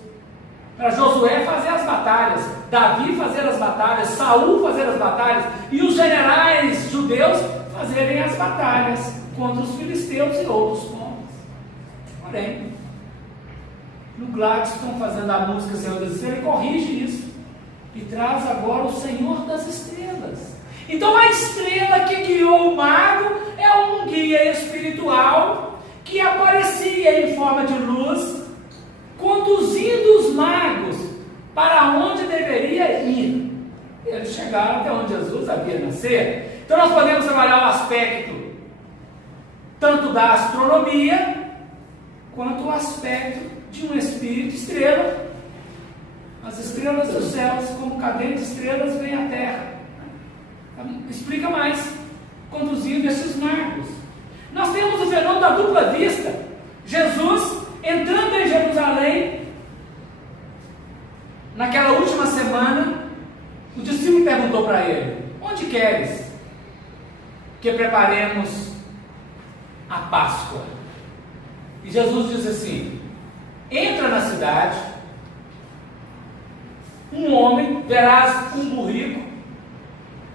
para Josué fazer as batalhas, Davi fazer as batalhas, Saul fazer as batalhas, e os generais judeus fazerem as batalhas contra os filisteus e outros povos. Porém, no Gladstone, fazendo a música Senhor das Estrelas, ele corrige isso e traz agora o Senhor das Estrelas. Então a estrela que guiou o mago é um guia espiritual que aparecia em forma de luz, conduzindo os magos para onde deveria ir. Eles chegaram até onde Jesus havia de nascer. Então nós podemos trabalhar o aspecto tanto da astronomia quanto o aspecto de um espírito estrela. As estrelas dos céus, como cadentes estrelas, vêm à terra. Explica mais, conduzindo esses magos. Nós temos o fenômeno da dupla vista. Jesus entrando em Jerusalém, naquela última semana, o discípulo perguntou para ele: onde queres que preparemos a Páscoa? E Jesus disse assim: entra na cidade, um homem, verás um burrico,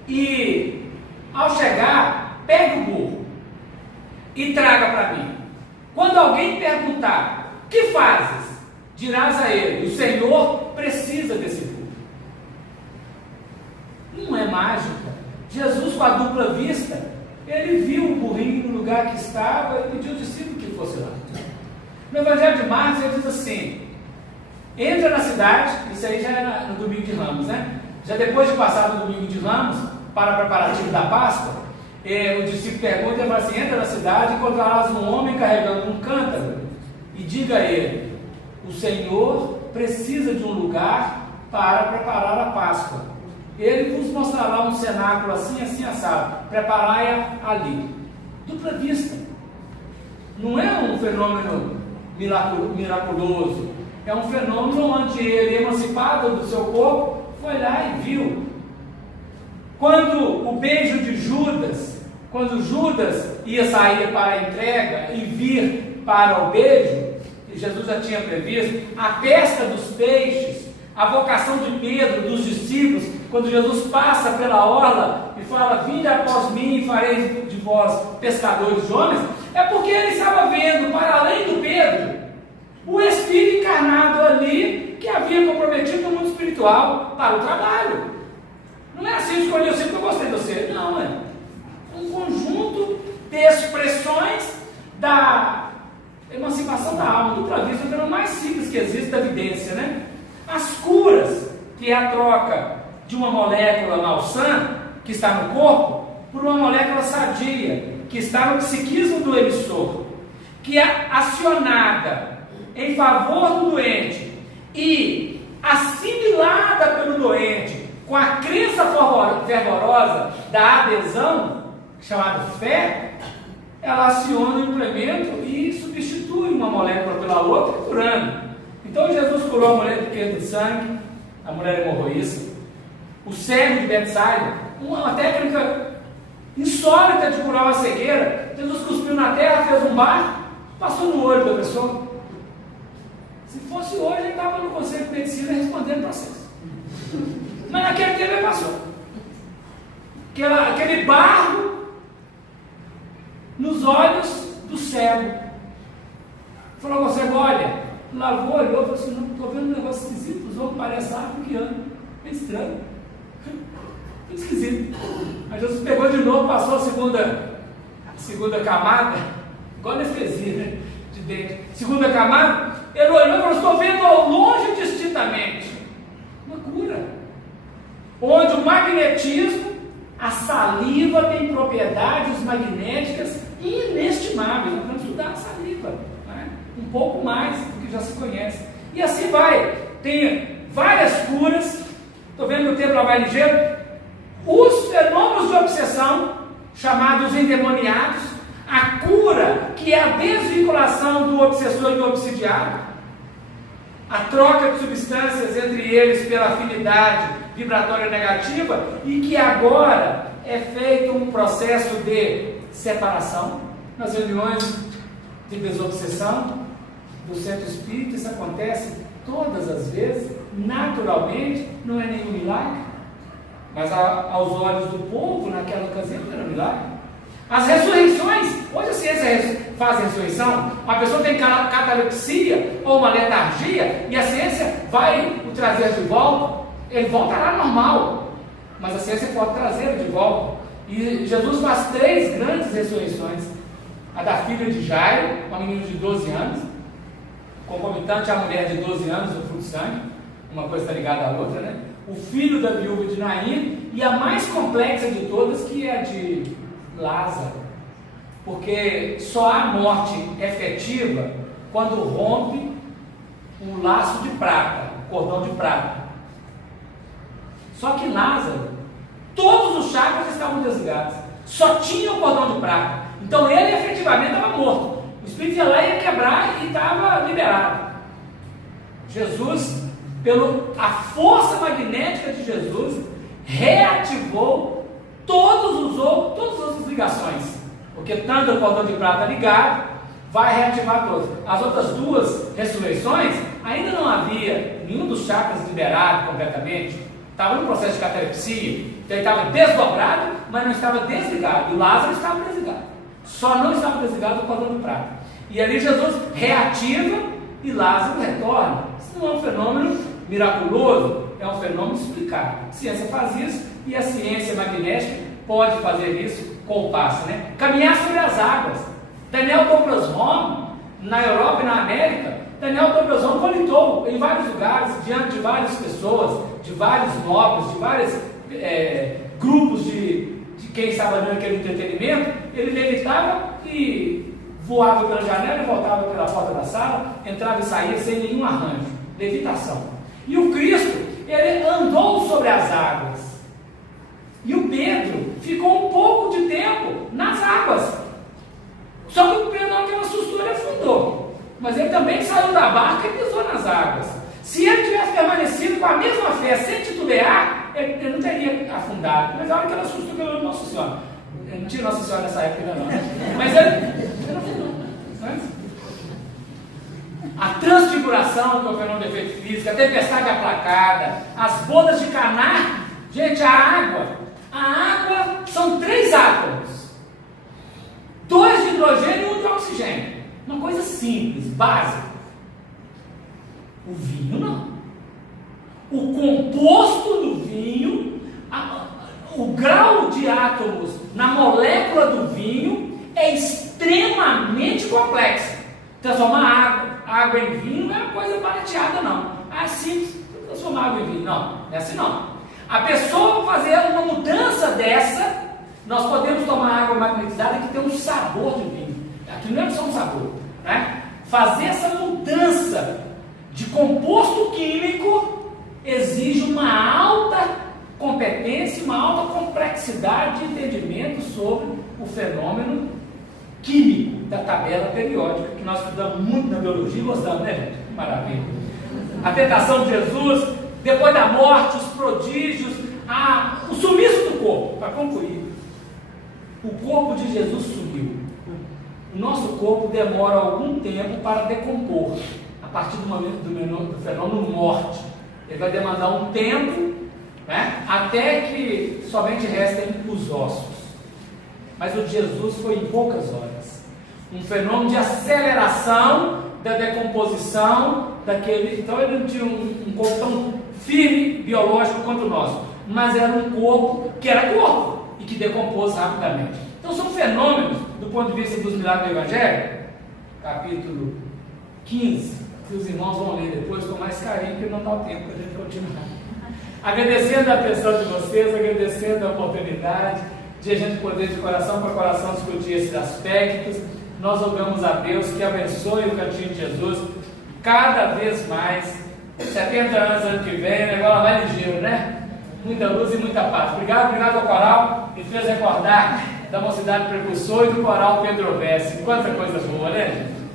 e ao chegar, pegue o burro e traga para mim. Quando alguém perguntar: o que fazes? Dirás a ele: o Senhor precisa desse burro. Não é mágica. Jesus, com a dupla vista, ele viu o burrinho no lugar que estava e pediu ao discípulo que fosse lá. No Evangelho de Marcos ele diz assim: entra na cidade, isso aí já é no domingo de Ramos, né? Já depois de passar do domingo de Ramos para o preparativo da Páscoa, o discípulo pergunta e fala assim: entra na cidade e encontrarás um homem carregando um cântaro, e diga a ele: o Senhor precisa de um lugar para preparar a Páscoa. Ele vos mostrará um cenáculo assim, assim, assado. Preparai-a ali. Dupla vista. Não é um fenômeno miraculoso. É um fenômeno onde ele, emancipado do seu corpo, foi lá e viu. Quando o beijo de Judas, quando Judas ia sair para a entrega e vir para o beijo, e Jesus já tinha previsto, a pesca dos peixes, a vocação de Pedro, dos discípulos, quando Jesus passa pela orla e fala: vinde após mim e farei de vós pescadores de homens, é porque ele estava vendo, para além do Pedro, o Espírito encarnado ali, que havia comprometido o mundo espiritual para o trabalho. Não é assim, escolhi você porque eu gostei de você. Não, é um conjunto de expressões da emancipação da alma, dupla vista, é o mais simples que existe da evidência, né? As curas, que é a troca de uma molécula malsã, que está no corpo, por uma molécula sadia, que está no psiquismo do emissor, que é acionada em favor do doente e assimilada pelo doente com a crença fervorosa da adesão, chamado fé, ela aciona o implemento e substitui uma molécula pela outra, curando. Então Jesus curou a mulher do queijo de sangue, a mulher hemorroísta, o cego de Betsaida, uma técnica insólita de curar uma cegueira. Jesus cuspiu na terra, fez um barro, passou no olho da pessoa. Se fosse hoje, ele estava no Conselho de Medicina respondendo o processo. Mas naquele tempo ele passou. Aquele barro nos olhos do cego. Falou com o cego: olha, lavou, olhou, falou assim: não, estou vendo um negócio esquisito, os outros parecem árvore que anda. É estranho. Muito esquisito. Aí Jesus pegou de novo, passou a segunda camada, igual anestesia, né? De dentro. Segunda camada, ele olhou e falou: estou vendo ao longe distintamente. Uma cura. Onde o magnetismo, a saliva tem propriedades magnéticas inestimáveis. Nós vamos estudar a saliva, né? Um pouco mais do que já se conhece. E assim vai. Tem várias curas. Estou vendo o tempo lá vai ligeiro. Os fenômenos de obsessão, chamados endemoniados, a cura, que é a desvinculação do obsessor e do obsidiado, a troca de substâncias entre eles pela afinidade vibratória negativa, e que agora é feito um processo de separação nas reuniões de desobsessão do centro espírita. Isso acontece todas as vezes, naturalmente, não é nenhum milagre. Mas aos olhos do povo, naquela ocasião, não era um milagre. As ressurreições, hoje a ciência faz ressurreição, uma pessoa tem catalepsia ou uma letargia, e a ciência vai o trazer de volta, ele voltará normal, mas a ciência pode trazê-lo de volta. E Jesus faz 3 grandes ressurreições: a da filha de Jairo, uma menina de 12 anos, concomitante à mulher de 12 anos, do fruto de sangue, uma coisa está ligada à outra, né? O filho da viúva de Naim, e a mais complexa de todas, que é a de Lázaro, porque só há morte efetiva quando rompe um laço de prata, um cordão de prata. Só que Lázaro, todos os chakras estavam desligados, só tinha o cordão de prata, então ele efetivamente estava morto. O espírito ia lá e ia quebrar e estava liberado. Jesus, a força magnética de Jesus, reativou todas as outras ligações, porque tanto o cordão de prata ligado vai reativar todos. As outras 2 ressurreições, ainda não havia nenhum dos chakras liberado completamente, estava no processo de catalepsia, então ele estava desdobrado, mas não estava desligado. E Lázaro estava desligado, só não estava desligado o cordão de prata. E ali Jesus reativa e Lázaro retorna. Isso não é um fenômeno miraculoso, é um fenômeno explicado. A ciência faz isso, e a ciência magnética pode fazer isso com o passe, né? Caminhar sobre as águas. Daniel Douglas Home, na Europa e na América, Daniel Douglas Home volitou em vários lugares, diante de várias pessoas, de vários nobres, de vários grupos de quem estava dando aquele entretenimento. Ele levitava e voava pela janela e voltava pela porta da sala, entrava e saía sem nenhum arranjo. Levitação. E o Cristo, ele andou sobre as águas. E o Pedro ficou um pouco de tempo nas águas. Só que o Pedro, na hora que ele assustou, ele afundou. Mas ele também saiu da barca e pisou nas águas. Se ele tivesse permanecido com a mesma fé, sem titubear, ele não teria afundado. Mas a hora que ele assustou, ele olhou Nossa Senhora. Ele não tinha Nossa Senhora nessa época, não. Mas ele afundou. A transfiguração, que é o fenômeno de efeito físico, a tempestade aplacada, as bodas de Caná. Gente, a água são 3 átomos, 2 de hidrogênio e 1 de oxigênio. Uma coisa simples, básica. O vinho não. O composto do vinho, o grau de átomos na molécula do vinho é extremamente complexo. Transformar água em vinho não é uma coisa barateada, não. É simples transformar água em vinho. Não, não é assim não. A pessoa fazer uma mudança dessa, nós podemos tomar água magnetizada que tem um sabor de vinho. Aqui não é só um sabor, né? Fazer essa mudança de composto químico exige uma alta competência, uma alta complexidade de entendimento sobre o fenômeno químico da tabela periódica, que nós estudamos muito na biologia e gostamos, né, gente? Maravilha. A tentação de Jesus, depois da morte, os prodígios, o sumiço do corpo. Para concluir, o corpo de Jesus sumiu. O nosso corpo demora algum tempo para decompor, a partir do momento do fenômeno morte. Ele vai demandar um tempo, né, até que somente restem os ossos. Mas o de Jesus foi em poucas horas. Um fenômeno de aceleração da decomposição daquele. Então ele não tinha um corpo tão firme, biológico quanto o nosso, mas era um corpo que era corpo e que decompôs rapidamente. Então são fenômenos, do ponto de vista dos milagres do Evangelho, capítulo 15, que os irmãos vão ler depois com mais carinho, porque não dá o tempo para a gente continuar. Agradecendo a atenção de vocês, agradecendo a oportunidade de a gente poder, de coração para coração, discutir esses aspectos. Nós rogamos a Deus que abençoe o Cantinho de Jesus cada vez mais. 70 anos ano que vem, agora vai ligeiro, né? Muita luz e muita paz. Obrigado ao coral que fez recordar da Mocidade Precursor e do coral Pedro Vessi. Quanta coisa boa, né, gente?